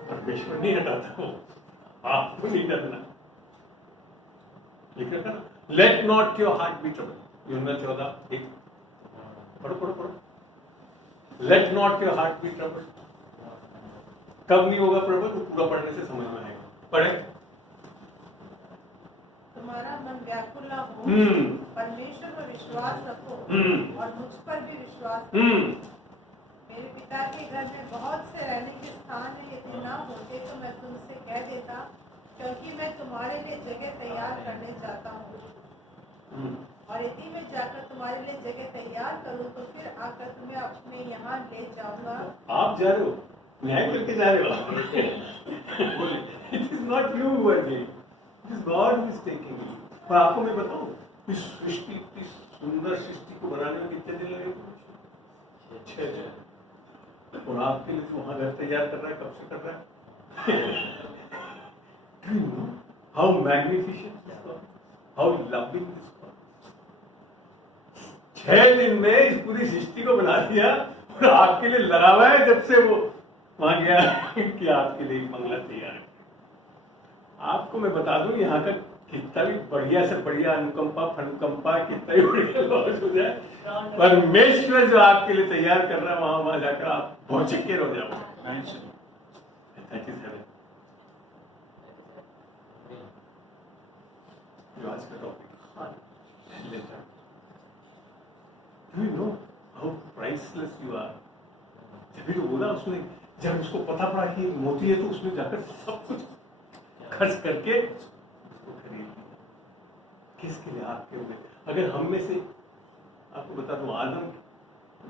परमेश्वर नहीं हटाता वो, आपको नहीं डरना। लिख रखा ना, let not your heart be trouble. यूहन्ना 14:1 पढ़ो। Let not your heart be trouble. कब नहीं होगा प्रबल? तो पूरा पढ़ने से समझ में आएगा। पढ़े। तुम्हारा मन व्याकुल न हो, परमेश्वर पर विश्वास रखो और मुझ पर भी विश्वास रखो। मेरे पिता के घर में बहुत से रहने के स्थान है, यदि ना होते तो मैं तुमसे कह देता, क्योंकि मैं तुम्हारे लिए जगह तैयार करने जाता हूँ। और यदि मैं जाकर तुम्हारे लिए जगह तैयार तैयार करूं तो फिर आकर तुम्हें अपने यहाँ ले जाऊंगा। आप जा रहे हो, न्याय करके जा रहे हो। It is not you who are going, it is God who is taking you. और आपको मैं बताऊं, इस सृष्टि, इस सुंदर सृष्टि को बनाने में कितने दिन लगे? 6 दिन। और आपके लिए तो वहां घर तैयार कर रहा है, कब से कर रहा है? Do you know how magnificent this God, how loving this God? 6 दिन में इस पूरी सृष्टि को बना दिया और आपके लिए लगा हुआ है जब से वो वहां गया कि आपके लिए एक बंगला तैयार है। आपको मैं बता दूं, यहाँ का कितना भी बढ़िया से बढ़िया अनुकंपा फनुकंपा कितना ही बढ़िया लॉज हो जाए, परमेश्वर जो आपके लिए तैयार कर रहा है वहां जाकर आप भौचक्के हो जाओ। That is heaven. जो आज का topic, do you know how priceless you are? जब तो बोला उसने, जब उसको पता पड़ा कि मोती है तो उसने जाकर सब कुछ खर्च करके उसको खरीद लिया। किसके लिए? आपके हुए। अगर हम में से, आपको बता दूं, आदम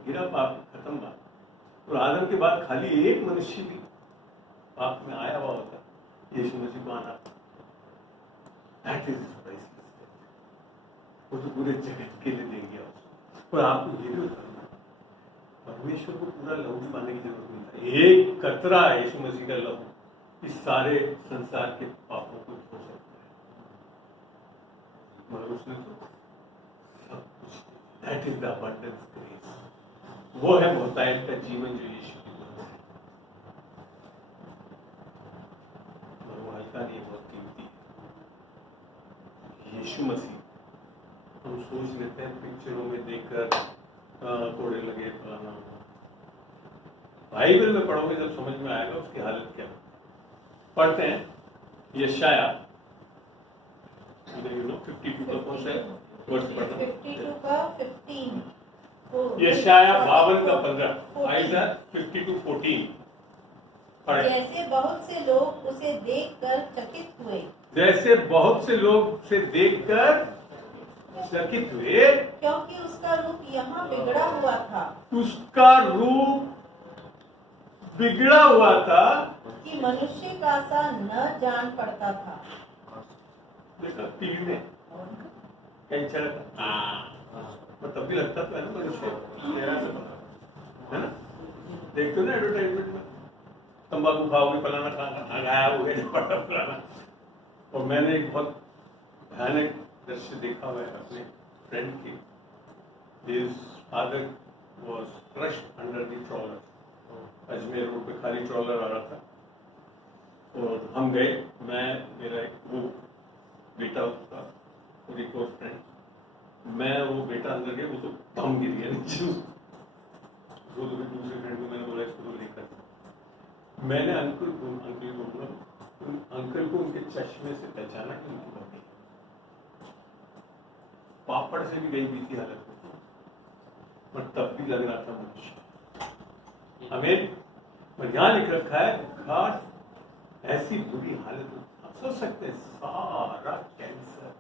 गिरा, पाप खत्म बात, और आदम के बाद खाली एक मनुष्य भी पाप में आया हुआ होता, यीशु मसीह को आना, दैट इज प्राइसलेस। वो तो पूरे जगत के लिए दे गया उसको। और आपको ये भी बताना, परमेश्वर को पूरा लहू भी मानने की जरूरत नहीं था। एक कतरा यीशु मसीह का लहू इस सारे संसार के पापों को धो सकता है, मगर उसने तो सब कुछ। That is the abundance grace. वो है बहुतायत का जीवन जो यीशु की तरफ है, और वो हल्का नहीं, बहुत कीमती है। यीशु मसीह, हम सोच लेते हैं पिक्चरों में देखकर कोड़े लगे फलाना, बाइबल में पढ़ोगे जब समझ में आएगा उसकी हालत क्या है। पढ़ते हैं यशाया 52 का कौन सा वर्ष पढ़ना? 52 का 15। यशाया 52 का 15, आइजा 52:14 पढ़े। जैसे बहुत से लोग उसे देखकर चकित हुए, जैसे बहुत से लोग उसे देखकर चकित हुए, क्योंकि उसका रूप यहाँ बिगड़ा हुआ था, उसका रूप बिगड़ा हुआ था कि मनुष्य का सा न जान पड़ता था। देखा टीवी में कहीं चढ़ता, पर तब भी लगता तो है ना मनुष्य चेहरा से बना, है ना? देखते हो ना एडवर्टाइजमेंट में, तंबाकू खाओगे फलाना खाना गाया हुआ है पड़ा फलाना। और मैंने एक बहुत भयानक दृश्य देखा हुआ है अपने फ्रेंड की। His father was crushed under the trawler। Ajmer road पे खाली ट्रॉलर आ रहा था और हम गए, मैं, मेरा एक वो बेटा था और एक और फ्रेंड, मैं वो बेटा अंदर गया, वो तो दम गिर गया नीचे। वो तो दूसरे फ्रेंड को मैंने बोला इसको तो लेकर, मैंने अंकल को बोला, अंकल को उनके चश्मे से पहचाना कि उनकी मम्मी पापड़ से भी गई हुई थी हालत में, पर तब भी लग रहा था मनुष्य। हमें पर यहाँ लिख रखा है घाट ऐसी बुरी हालत में, आप सोच सकते हैं सारा कैंसर,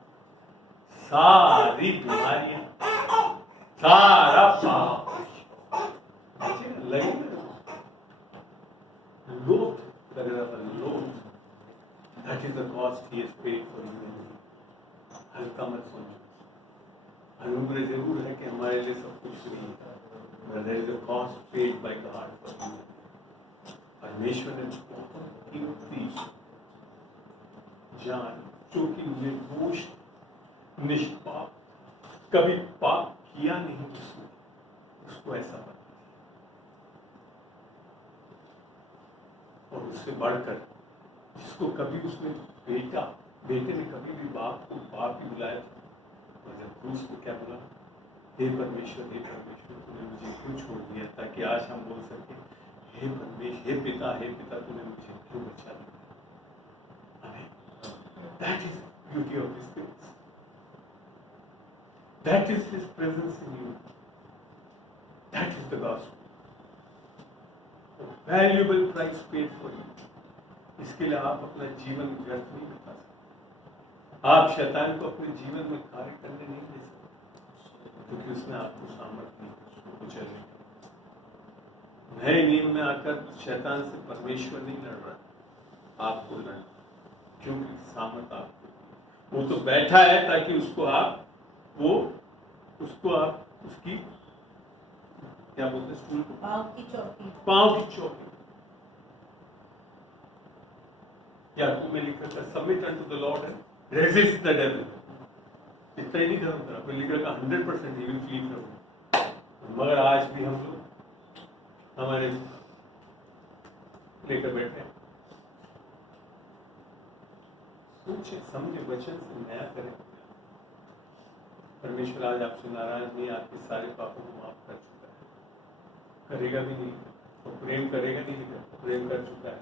सारी बीमारियां, सारा पाप लगे, लोथ लग रहा था, लोथ। That is the cost he has paid for you. हल्का मत समझो, अनुग्रह जरूर है कि हमारे लिए सब कुछ फ्री है, but there is a cost paid by God for you। परमेश्वर ने बहुत कीमती जान, जो कि निर्दोष निष्पाप, कभी पाप किया नहीं उसने, उसको ऐसा बना और उससे बढ़कर जिसको कभी उसने बेटे ने कभी भी बाप को बाप ही बुलाया था, और जब क्रूस को क्या बोला, हे परमेश्वर तूने मुझे क्यों छोड़ दिया, ताकि आज हम बोल सके हे परमेश्वर, हे पिता तूने मुझे क्यों बचा लिया। आमीन। That is beauty of His grace. That is His presence in you. That is the gospel. A valuable price paid for you. इसके लिए आप अपना जीवन व्यर्थ नहीं बिता सकते, आप शैतान को अपने जीवन में कार्य करने नहीं दे सकते। क्योंकि उसने आपको सामर्थ्य नहीं उसको कुचलने। नए नियम में आकर शैतान से परमेश्वर नहीं लड़ रहा, आपको लड़, क्योंकि सामर्थ आपको, वो तो बैठा है ताकि उसको आप उसकी क्या बोलते हैं, स्टूल को, पाँव की चौकी। पाँव की चौकी। याकूब में लिखा था submit unto the Lord and resist the devil. इतना ही नहीं धर्म था, कोई लिख रखा 100% ही विल फ्ली फ्रॉम। मगर आज भी हम लोग हमारे लेकर बैठे हैं। सोचे समझे, वचन से नया करें। परमेश्वर आज आपसे नाराज नहीं, आपके सारे पापों को माफ कर चुका है, करेगा भी नहीं, तो प्रेम करेगा नहीं, प्रेम कर चुका है।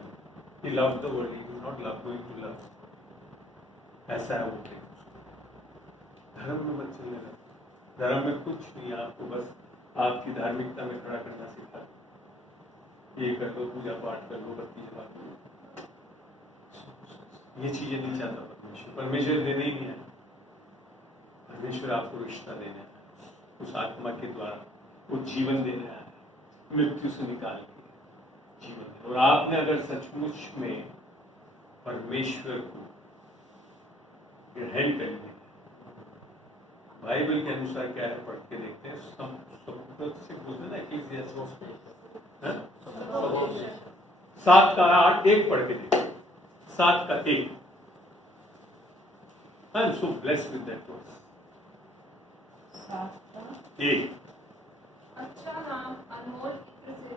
He loved the world, he is not love going to love. ऐसा है वो प्रेम। धर्म में मत चलने लगे, धर्म में कुछ नहीं, आपको बस आपकी धार्मिकता में खड़ा करना सिखा। ये कर लो, पूजा पाठ कर लो, बत्ती जला लो, ये चीजें नहीं चाहता परमेश्वर। परमेश्वर देने ही नहीं है, परमेश्वर आपको रिश्ता देने है, उस आत्मा के द्वारा वो जीवन देने आया है, मृत्यु से निकाल के जीवन देने। और आपने अगर सचमुच में परमेश्वर को ग्रहण कर लिया, बाइबल के अनुसार क्या है पढ़ के देखते हैं, से बोलते ना कि 7 का 8 1 पढ़ के देखते, 7 का 1। I am so blessed with that verse. 7 का 1। अच्छा नाम अनमोल इत्र से,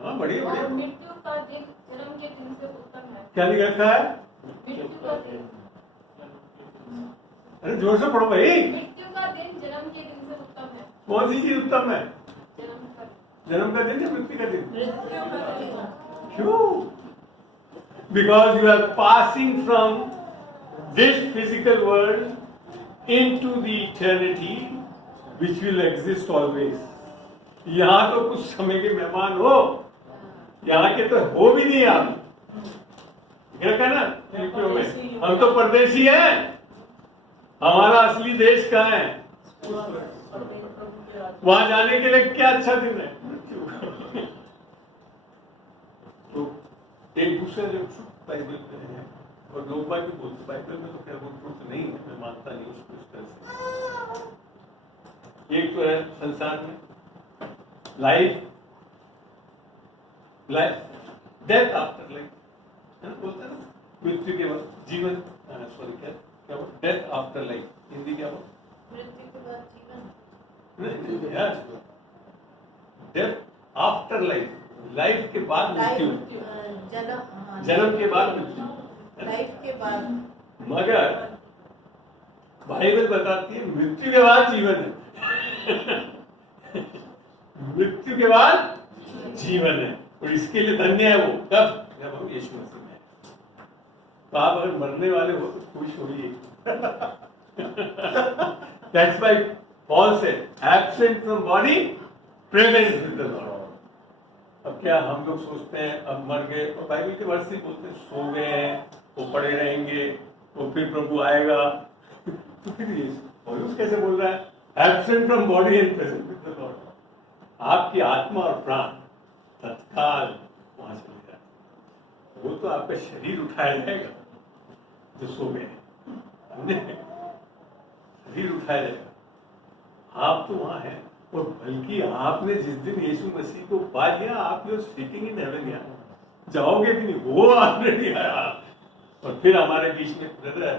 हाँ बढ़िया और बढ़िया। मृत्यु का दिन जन्म के दिन से उत्तम है। क्या लिख रखा है? मृत्यु का दिन, अरे जोर से पढ़ो भाई। मृत्यु का दिन जन्म के दिन से उत्तम है। कौन सी चीज उत्तम है? जन्म जन्म का का दिन या मृत्यु का दिन? मृत्यु का दिन। क्यों? Because you are passing from this physical world into the eternity which will exist always. यहाँ तो कुछ समय के मेहमान हो, यहाँ के तो हो भी नहीं आप। क्या ना फिलिपियों में, हम तो परदेशी हैं, हमारा असली देश कहाँ है? वहां जाने के लिए क्या अच्छा दिन है, मृत्यु। तो एक दूसरे जो बाइबल में है, और लोग भी बोलते बाइबल में तो क्या वो नहीं है, मैं मानता नहीं उसको इस तरह से। एक तो है संसार में लाइफ, डेथ आफ्टर लाइफ, है ना, बोलते हैं ना, मृत्यु के बाद जीवन, सॉरी क्या वो डेथ आफ्टर लाइफ, हिंदी क्या वो, मृत्यु के बाद जीवन, डेथ आफ्टर लाइफ, लाइफ के बाद मृत्यु, जन्म के बाद मृत्यु, लाइफ के बाद। मगर बाइबल बताती है मृत्यु के बाद जीवन है। मृत्यु के बाद जीवन है, और इसके लिए धन्य है वो कब, जब हम यीशु मसीह में हैं। तो आप अगर मरने वाले हो तो खुश होइए। That's why Paul said, absent from body, present with the Lord. अब क्या हम लोग सोचते हैं अब मर गए, और बाइबल के वर्ष से बोलते हैं सो गए हैं, वो पड़े रहेंगे, वो फिर प्रभु आएगा। तो फिर ये पौलुस कैसे बोल रहा है absent from body and present with the Lord? आपकी आत्मा और प्राण तत्काल वहां चले जाए, वो तो आपका शरीर उठाया जाएगा जो सो गए, शरीर उठाया जाएगा, आप तो वहां हैं। और बल्कि आपने जिस दिन यीशु मसीह को पा लिया, आप जो सिटिंग इन हेवन, यहाँ जाओगे भी नहीं, वो ऑलरेडी आया। और फिर हमारे बीच में ब्रदर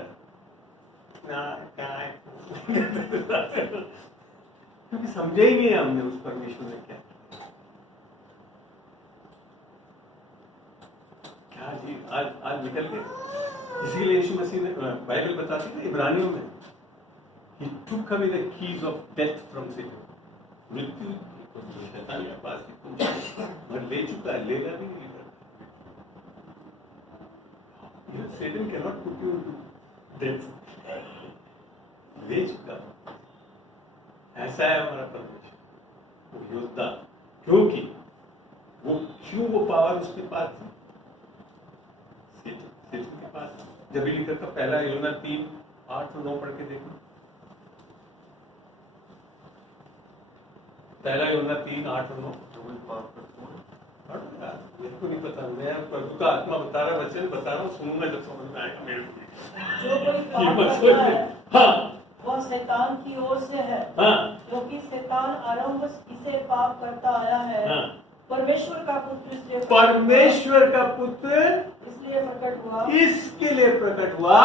क्योंकि समझे ही नहीं हमने उस परमेश्वर ने क्या जी आज निकल गए। इसीलिए यीशु मसीह ने, बाइबल बताती है इब्रानियों में, He took away the keys of death from Satan. मृत्यु शैतान के पास मगर ले चुका है, लेगा भी नहीं लेगा। Satan cannot put you into death. ले चुका, ऐसा है हमारा परमेश्वर, वो योद्धा। क्योंकि वो पावर उसके पास थी, सेटन के पास। जब भी लिखा था पहला योना 3:8-9 पढ़ के देखो, पहला यूहन्ना 3:8 और 9। मेरे को नहीं पता, मैं प्रभु का आत्मा बता रहा, वचन बता रहा हूँ, सुनूंगा जब समझ में आएगा मेरे को। जो कोई ये पाप मत करता सोचना। है हाँ वह शैतान की ओर से है, हाँ क्योंकि शैतान आरंभ इसे पाप करता आया है। हाँ। परमेश्वर का पुत्र इसलिए परमेश्वर का पुत्र इसलिए प्रकट हुआ इसके लिए प्रकट हुआ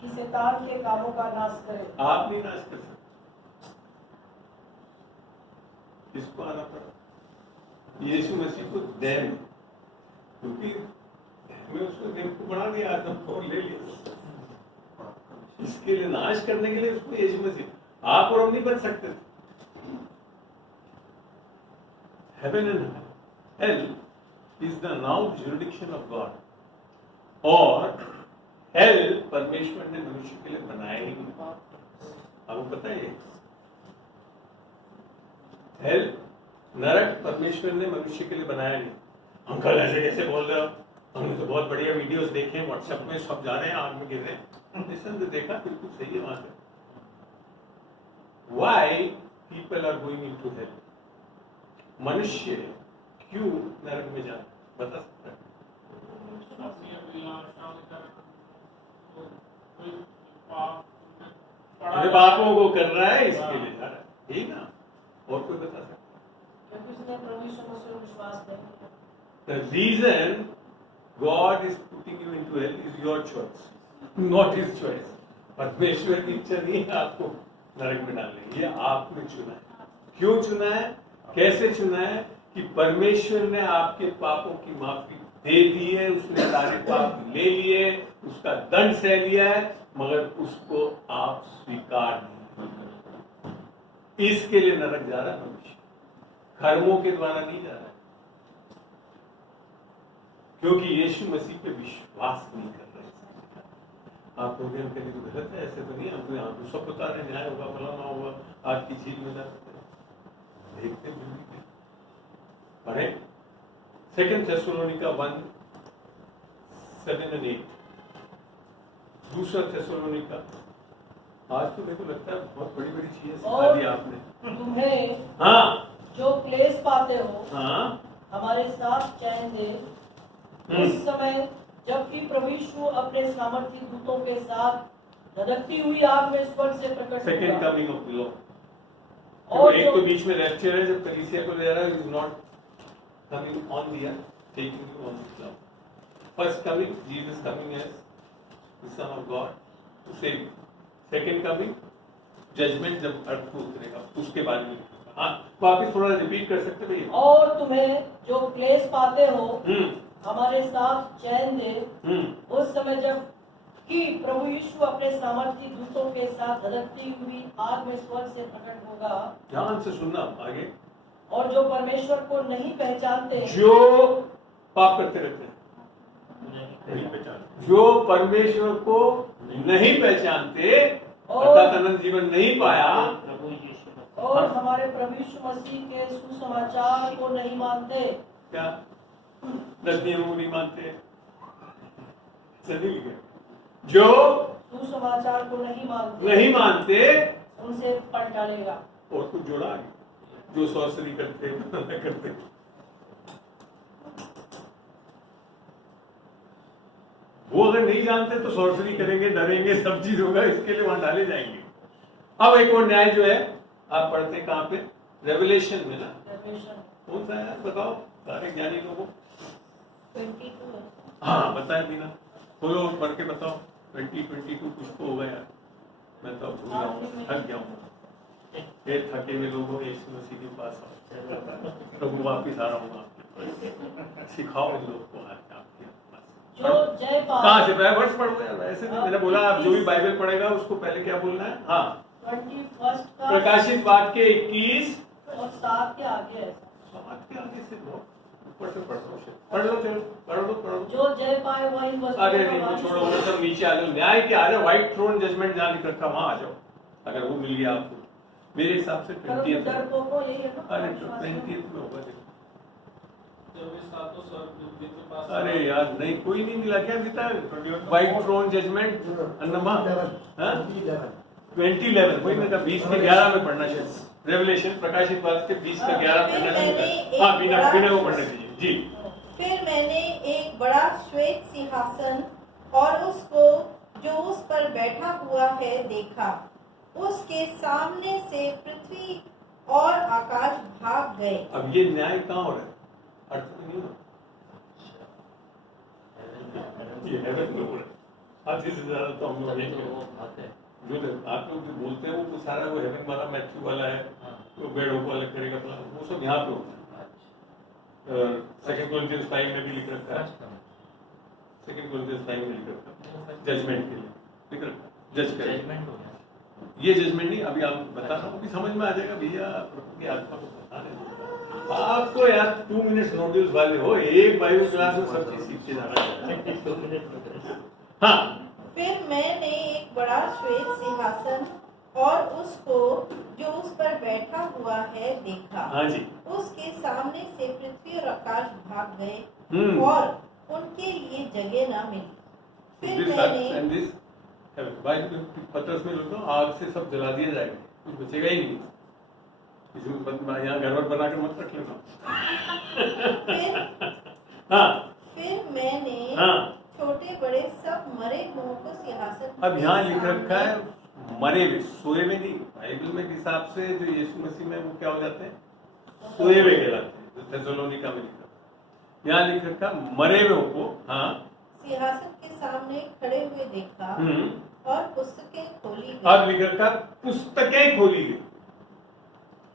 कि शैतान के कामों का नाश करे। आप नहीं नाश कर सकते, इसको आना पड़ा। यीशु मसीह को दैन, क्योंकि में उसको देव को बढ़ा दिया, आदम को ले लिया, इसके लिए नाश करने के लिए उसको यीशु मसीह। आप और हम नहीं बच सकते थे। Heaven and hell is the now jurisdiction of God, और हेल परमेश्वर ने मनुष्य के लिए बनाया ही नहीं। आपको पता है हेल, नरक परमेश्वर ने मनुष्य के लिए बनाया नहीं। अंकल ऐसे कैसे बोल रहे हो, हमने तो बहुत बढ़िया वीडियोस देखे हैं, व्हाट्सएप में सब जा रहे हैं, आग में गिर रहे हैं। निसंदेह देखा, बिल्कुल सही है वहां से। Why people are going into hell, मनुष्य क्यों नरक में जाए, बता सकता है? पापों को कर रहा है, इसके लिए जा रहा है, यही ना। और कोई बता सकता है? क्योंकि उसने प्रभु यीशु मसीह में विश्वास नहीं किया। The reason God is putting you into hell is your choice, not His choice. परमेश्वर की इच्छा नहीं है आपको नरक में डालने, ये आपने चुना है। क्यों चुना है, कैसे चुना है? कि परमेश्वर ने आपके पापों की माफी दे दी है, उसने सारे पाप ले लिए, उसका दंड सह लिया है, मगर उसको आप स्वीकार नहीं करते। इसके लिए नरक जा रहा है मनुष्य, कर्मों के द्वारा नहीं जा रहा है, क्योंकि यीशु मसीह पे विश्वास नहीं कर रहे। आप प्रोग्राम के लिए तो गलत है, ऐसे तो नहीं, हम तो यहाँ पे सब बता रहे, न्याय होगा, फलाना होगा, आज की चीज में देखते पढ़े 2 थेसलोनिका 1:7-8। दूसरा थेसलोनिका, आज तो मेरे को लगता है बहुत बड़ी बड़ी चीजें सिखा दी आपने। तुम्हें हाँ जो क्लेश पाते हो, हाँ हमारे साथ चैन दे। उस समय जबकि प्रभु यीशु अपने सामर्थी दूतों के साथ धधकती हुई आग में स्वर्ग से प्रकट सेकेंड होगा। Coming of the Lord. और एक जो तो बीच में रैप्चर है, जब कलीसिया को ले रहा है, is not coming on the earth, taking you on the cloud. First coming, Jesus coming as the son of God to save you. Second coming, judgement जब अर्थ को उतरेगा, उसके बाद में। हाँ, वापिस थोड़ा रिपीट कर सकते भैया। और तुम्हें जो क्लेश पाते हो, हमारे साथ चैन दे। उस समय जब कि प्रभु यीशु अपने सामर्थी दूतों के साथ धधकती हुई आग में स्वर्ग से प्रकट होगा। ध्यान से सुनना आगे। और जो परमेश्वर को नहीं पहचानते, जो पाप करते रहते हैं, नहीं पहचानते, जो परमेश्वर को नहीं पहचानते, अर्थात अनंत जीवन नहीं पाया, और हमारे प्रभु यीशु मसीह के सुसमाचार को नहीं मानते। क्या 10 नियमों नहीं मानते? सही लिखे। जो सुसमाचार को नहीं मानते उनसे पलट डालेगा। और कुछ जोड़ा आगे, जो सॉर्सरी करते करते। वो अगर नहीं जानते तो सॉर्सरी करेंगे, डरेंगे, सब चीज होगा, इसके लिए वहां डाले जाएंगे। अब एक और न्याय जो है आप पढ़ते कहाँ पे? रेवलेशन में ना। कौन सा है बताओ सारे ज्ञानी लोगों? 22। हाँ बताए बिना, खोलो और पढ़ के बताओ। 2022 कुछ तो होगा यार, मैं तो भूल गया हूँ, थक गया हूँ। थके हुए लोगों यीशु मसीह के पास आओ, प्रभु वापिस आ रहा हूँ आपके पास, सिखाओ इन लोग को आपके पास। जो जय कहाँ से वर्ष पढ़ो यार, ऐसे नहीं। मैंने बोला आप जो भी बाइबल पढ़ेगा उसको पहले क्या बोलना है? हाँ 21 का प्रकाशित वाक्य 21 और 7 के आगे है। 7 के आगे से बहुत ऊपर से पढ़ लो, चलो पढ़ लो। जो जय पाए वह इन वस्तुओं अरे का नहीं तो वारिस छोड़ो, वो सब नीचे आ जाओ। न्याय के आ जाओ, व्हाइट थ्रोन जजमेंट जहाँ लिख रखा वहां आ जाओ, अगर वो मिल गया आपको। मेरे हिसाब से 20th में। डरपोकों यही है ना। अरे 20th में होगा। जब इस सातों सर्वदूतों के पास, अरे यार नहीं, कोई नहीं मिला क्या अभी तक? व्हाइट थ्रोन जजमेंट अन्नमा 2011, वही मैं 20 में 11 में पढ़ना चाहिए। रेवलेशन प्रकाशित वाक्य के 20 का 11 फिर पढ़ना मैंने है। एक हाँ बिना बड़ा- बिना को पढ़ने दीजिए जी। फिर मैंने एक बड़ा श्वेत सिंहासन और उसको जो उस पर बैठा हुआ है देखा। उसके सामने से पृथ्वी और आकाश भाग गए। अब ये न्याय कहाँ हो रहा है? अर्थ में नहीं हो रहा, ये हेवन में हो रहा है। आधी से ज्यादा तो हम लोग नहीं तो करें। वो बात है। जो आप लोग जो बोलते हैं वो तो सारा वो हेवन वाला मैथ्यू वाला है, वो बेडों को अलग करेगा प्लान, वो सब यहाँ पे होता है। सेकंड कोरिंथियंस 5 में भी लिख रखा है, सेकंड कोरिंथियंस 5 में लिख रखा है जजमेंट के लिए लिख रखा है, जज करेगा। जजमेंट हो गया। ये जजमेंट नहीं, अभी आप बता रहा हूँ, अभी समझ में आ जाएगा भैया, प्रभु की आत्मा को बता रहे आप तो यार 2 मिनट्स नोटिस वाले हो, एक बाइबल क्लास में सब चीज सीख के जाना चाहिए। 2 मिनट। हाँ फिर मैंने एक बड़ा श्वेत सिंहासन और उसको जो उस पर बैठा हुआ है देखा। हाँ जी। उसके सामने से पृथ्वी और आकाश भाग गए हम्म। और उनके लिए जगह न मिली। फिर मैंने पत्रस में लोग आग से सब जला दिया जाएगा, कुछ बचेगा ही नहीं। इसमें यहाँ घर बना कर मत रख लेना। हाँ फिर मैंने हाँ। छोटे बड़े सब मरे हुओं को सिंहासन अब यहाँ लिख सामने- रखा है मरे हुए, सोए हुए नहीं। बाइबल में के हिसाब से जो यीशु मसीह में वो क्या हो जाते हैं, सोए हुए कहलाते हैं, जो थेसलोनिका में लिखा। यहाँ लिख रखा मरे हुए को, हाँ, सिंहासन के सामने खड़े हुए देखा और पुस्तकें खोली गई। अब लिख रखा पुस्तकें खोली गई।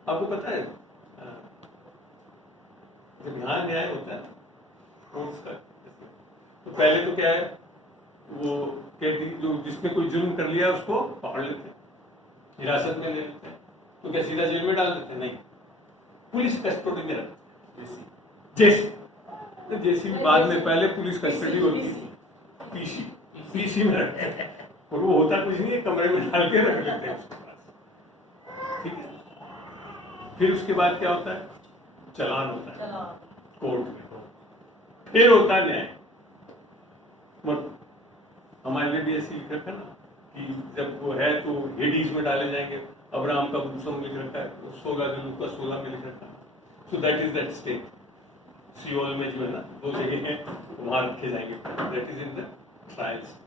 आपको पता है जब यहाँ न्याय होता है कोर्ट्स का, तो पहले तो क्या है, वो कहती जो जिसने कोई जुल्म कर लिया उसको पकड़ लेते हैं, हिरासत में ले लेते हैं, तो क्या सीधा जेल में डाल देते हैं? नहीं, पुलिस कस्टडी में रखते हैं। जैसे तो जैसी बाद में पहले पुलिस कस्टडी होती थी, पीसी में रखते हैं, और वो होता कुछ नहीं है, कमरे में डाल के रख लेते हैं उसके पास, ठीक है। फिर उसके बाद क्या होता है, चालान होता है कोर्ट में, फिर होता है न्याय। हमारे लिए भी ऐसे लिख रखा है ना कि जब वो है तो हेडीज में डाले जाएंगे। अब्राहम का भूसम लिख रखा है, 16 दिन का 16 में लिख रखा है। So that is that state, Seoul में जो है ना 2 जगह है, वहां रखे जाएंगे, that is in the trials.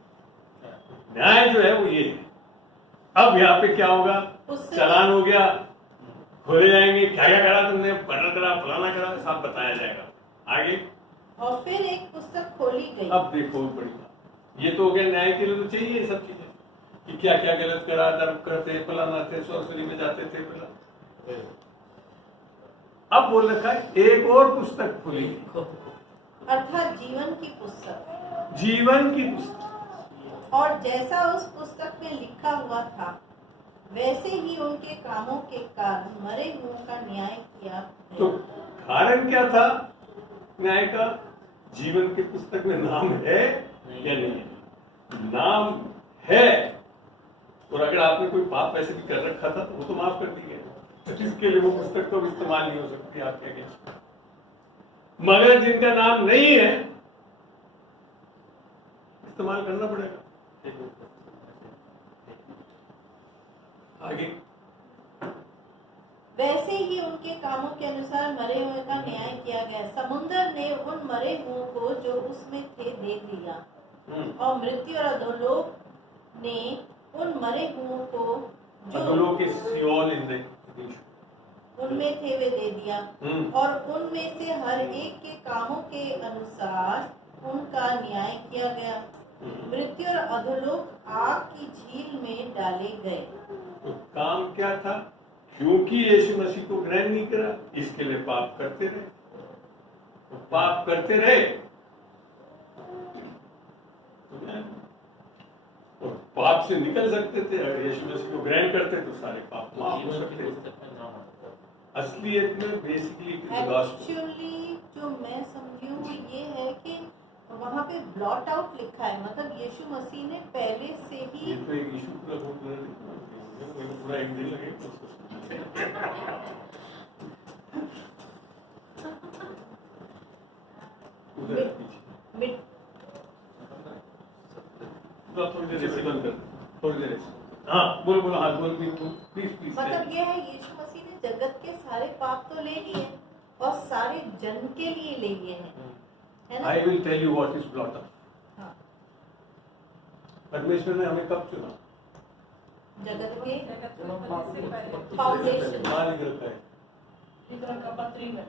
न्याय जो है वो ये है। अब यहाँ पे क्या होगा, चालान हो गया, खोले जाएंगे, क्या क्या करा तुमने, मर्डर करा, फलाना करा, सब बताया जाएगा आगे। और फिर एक पुस्तक खोली गई। अब देखो बड़ी बात, ये तो हो गया न्याय के लिए तो चाहिए ये सब चीजें कि क्या क्या गलत करा, धर्म करते, फलाना थे, सॉर्सरी में जाते थे, फलाना। अब बोल रखा है एक और पुस्तक खुली, अर्थात जीवन की पुस्तक। जीवन की पुस्तक। और जैसा उस पुस्तक में लिखा हुआ था वैसे ही उनके कामों के कारण मरे हुओं का न्याय किया गया। तो कारण क्या था न्याय का? जीवन की पुस्तक में नाम है या नहीं है? नाम है, और अगर आपने कोई पाप ऐसे भी कर रखा था तो वो तो माफ कर दी गई, तो इसके लिए वो पुस्तक तो इस्तेमाल नहीं हो सकती आपके अगेंस्ट। मगर जिनका नाम नहीं है इस्तेमाल करना पड़ेगा। आगे वैसे ही उनके कामों के अनुसार मरे हुए का न्याय किया गया। समुद्र ने उन मरे हुओं को जो उसमें थे दे दिया, और मृत्यु और अधोलोक ने उन मरे हुओं को जो अधोलोक के सियोल उनमें थे वे दे दिया, और उनमें से हर एक के कामों के अनुसार उनका न्याय किया गया। मृत्यु और अधोलोक आग की झील में डाले गए। तो काम क्या था? क्योंकि यीशु मसीह को ग्रहण नहीं करा, इसके लिए पाप करते रहे, तो पाप करते रहे, और पाप से निकल सकते थे। अगर यीशु मसीह को ग्रहण करते तो सारे पाप माफ हो सकते थे। असलियत में बेसिकली एक्चुअली जो मैं समझी हूँ वो ये है कि वहाँ पे ब्लॉट आउट लिखा है, मतलब यीशु मसीह ने पहले से ही। ये तो एक इशू पूरा एक दिन लगेगा। थोड़ी देर ऐसे बंद कर, थोड़ी देर ऐसे। हाँ बोलो बोलो, हाँ बोल प्लीज प्लीज। मतलब ये है यीशु मसीह ने जगत के सारे पाप तो ले लिए और सारे जन्म के लिए ले लिए हैं, है ना? I will tell you what is blot up. हाँ। परमेश्वर ने हमें कब चुना? जगत के जगत की उत्पत्ति से पहले फाउंडेशन। कहाँ लिख रखा है? इधर का पत्री में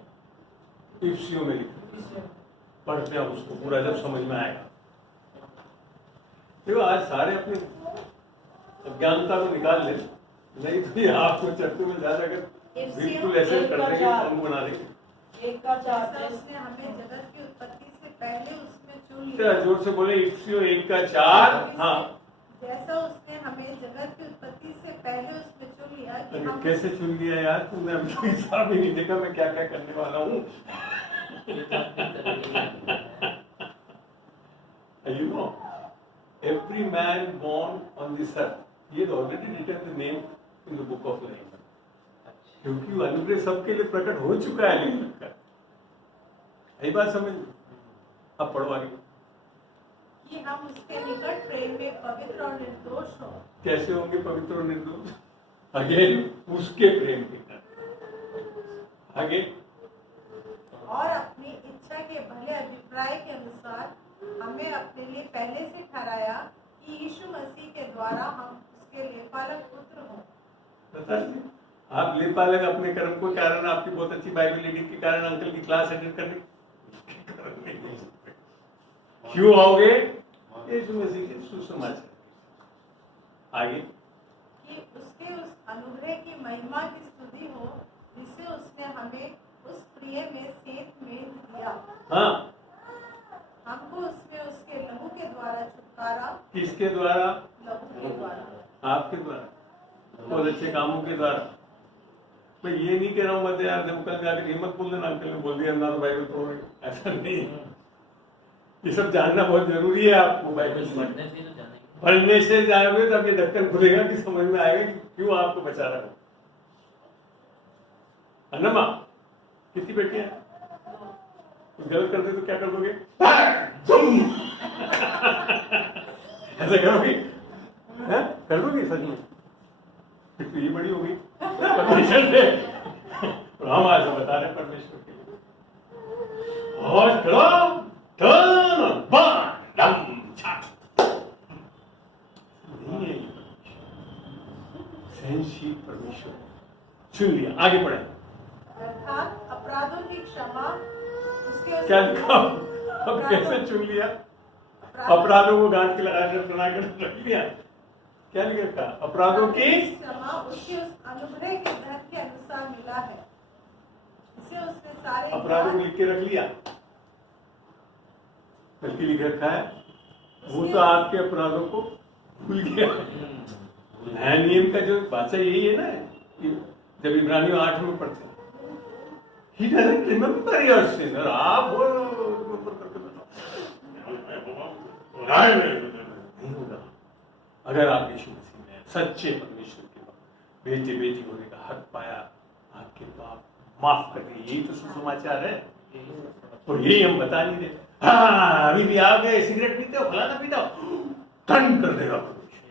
इफ्सियों में लिखा है। पढ़ते हैं उसको पूरा, जब समझ में आएगा। देखो आज सारे अपनी अज्ञानता को निकाल ले, नहीं तो ये आपको चर्चा में जा जाकर बिल्कुल ऐसे कर देंगे, हम बना देंगे। 1:4 जैसा उसने हमें जगत की उत्पत्ति से पहले उसमें चुन तेरा लिया। जोर से बोले इफ्सियों 1:4। हाँ, जैसा उसने हमें जगत की उत्पत्ति से पहले उसमें चुन लिया कि अरे हम कैसे चुन लिया यार तुमने? अभी तो हिसाब ही नहीं देखा मैं क्या क्या करने वाला हूँ। You know, every man born on this earth, he had already written the name in the book of life. क्योंकि वो अनुग्रह सबके लिए प्रकट हो चुका है लिख का। यही बात समझ। अब पढ़ो आगे। कि हम उसके निकट प्रेम में पवित्र और निर्दोष हो। कैसे होंगे पवित्र और निर्दोष? अगेन उसके प्रेम के कारण। आगे और अपनी इच्छा के भले अभिप्राय के अनुसार हमें अपने लिए पहले से ठहराया कि यीशु मसीह के द्वारा हम उसके लेपालक पुत्र हों। बता दीजिए, आप लेपालक अपने कर्म को कारण, आपकी बहुत अच्छी बाइबल रीडिंग के कारण, अंकल की क्लास अटेंड करने के कारण नहीं हो सकते। क्यों आओगे? यीशु मसीह के सुसमाचार। आगे कि उसके उस अनुग्रह की महिमा की स्तुति हो जिसे उसने हमें उस प्रिय में सेत में दिया। हाँ, हमको उसमें उसके लहू के द्वारा छुटकारा। किसके द्वारा? लहू के द्वारा। आपके द्वारा, बहुत अच्छे कामों के द्वारा। मैं ये नहीं कह रहा हूँ मत यार, जब कल जाकर हिम्मत बोल देना अंकल ने बोल दिया ना तो बाइबल पढ़ो, ऐसा नहीं। ये सब जानना बहुत जरूरी है आपको बाइबल से। पढ़ने से तो जानेंगे। पढ़ने से जाओगे तब ये ढक्कन खुलेगा कि समझ में आएगा कि क्यों आपको बचा रहा है। अन्नमा कितनी बेटियां हैं? गलत करते तो क्या कर दोगे? ऐसा करोगे? कर दोगे सच में? फिर तो ये बड़ी होगी परमेश्वर से। हम आज बता रहे हैं परमेश्वर के लिए। और करो टर्न नहीं है ये सहनशील परमेश्वर। सुन लिया, आगे बढ़े। अर्थात अपराधों की क्षमा उसके क्या लिखा? अब कैसे चुन लिया? अपराधों को गांठ के लगाकर बना कर रख लिया। क्या लिखा था? अपराधों की क्षमा उसके उस अनुग्रह के धन के अनुसार मिला है। इसे उसने सारे अपराधों को लिख के रख लिया, बल्कि लिख रखा है वो तो आपके अपराधों को भूल गया। नया नियम का जो भाषा यही है ना, जब इब्रानियों 8 में पढ़ते हैं, He doesn't remember your sin। और आप वो remember करके बताओ नहीं होगा। अगर आप यीशु मसीह में सच्चे परमेश्वर के बेटे बेटी होने का हक पाया, आपके पाप माफ कर दिए। यही तो सुसमाचार है, और यही हम बता नहीं रहे। हाँ, अभी भी आ गए, सिगरेट पीते हो, फलाना पीते हो, दंड कर देगा परमेश्वर।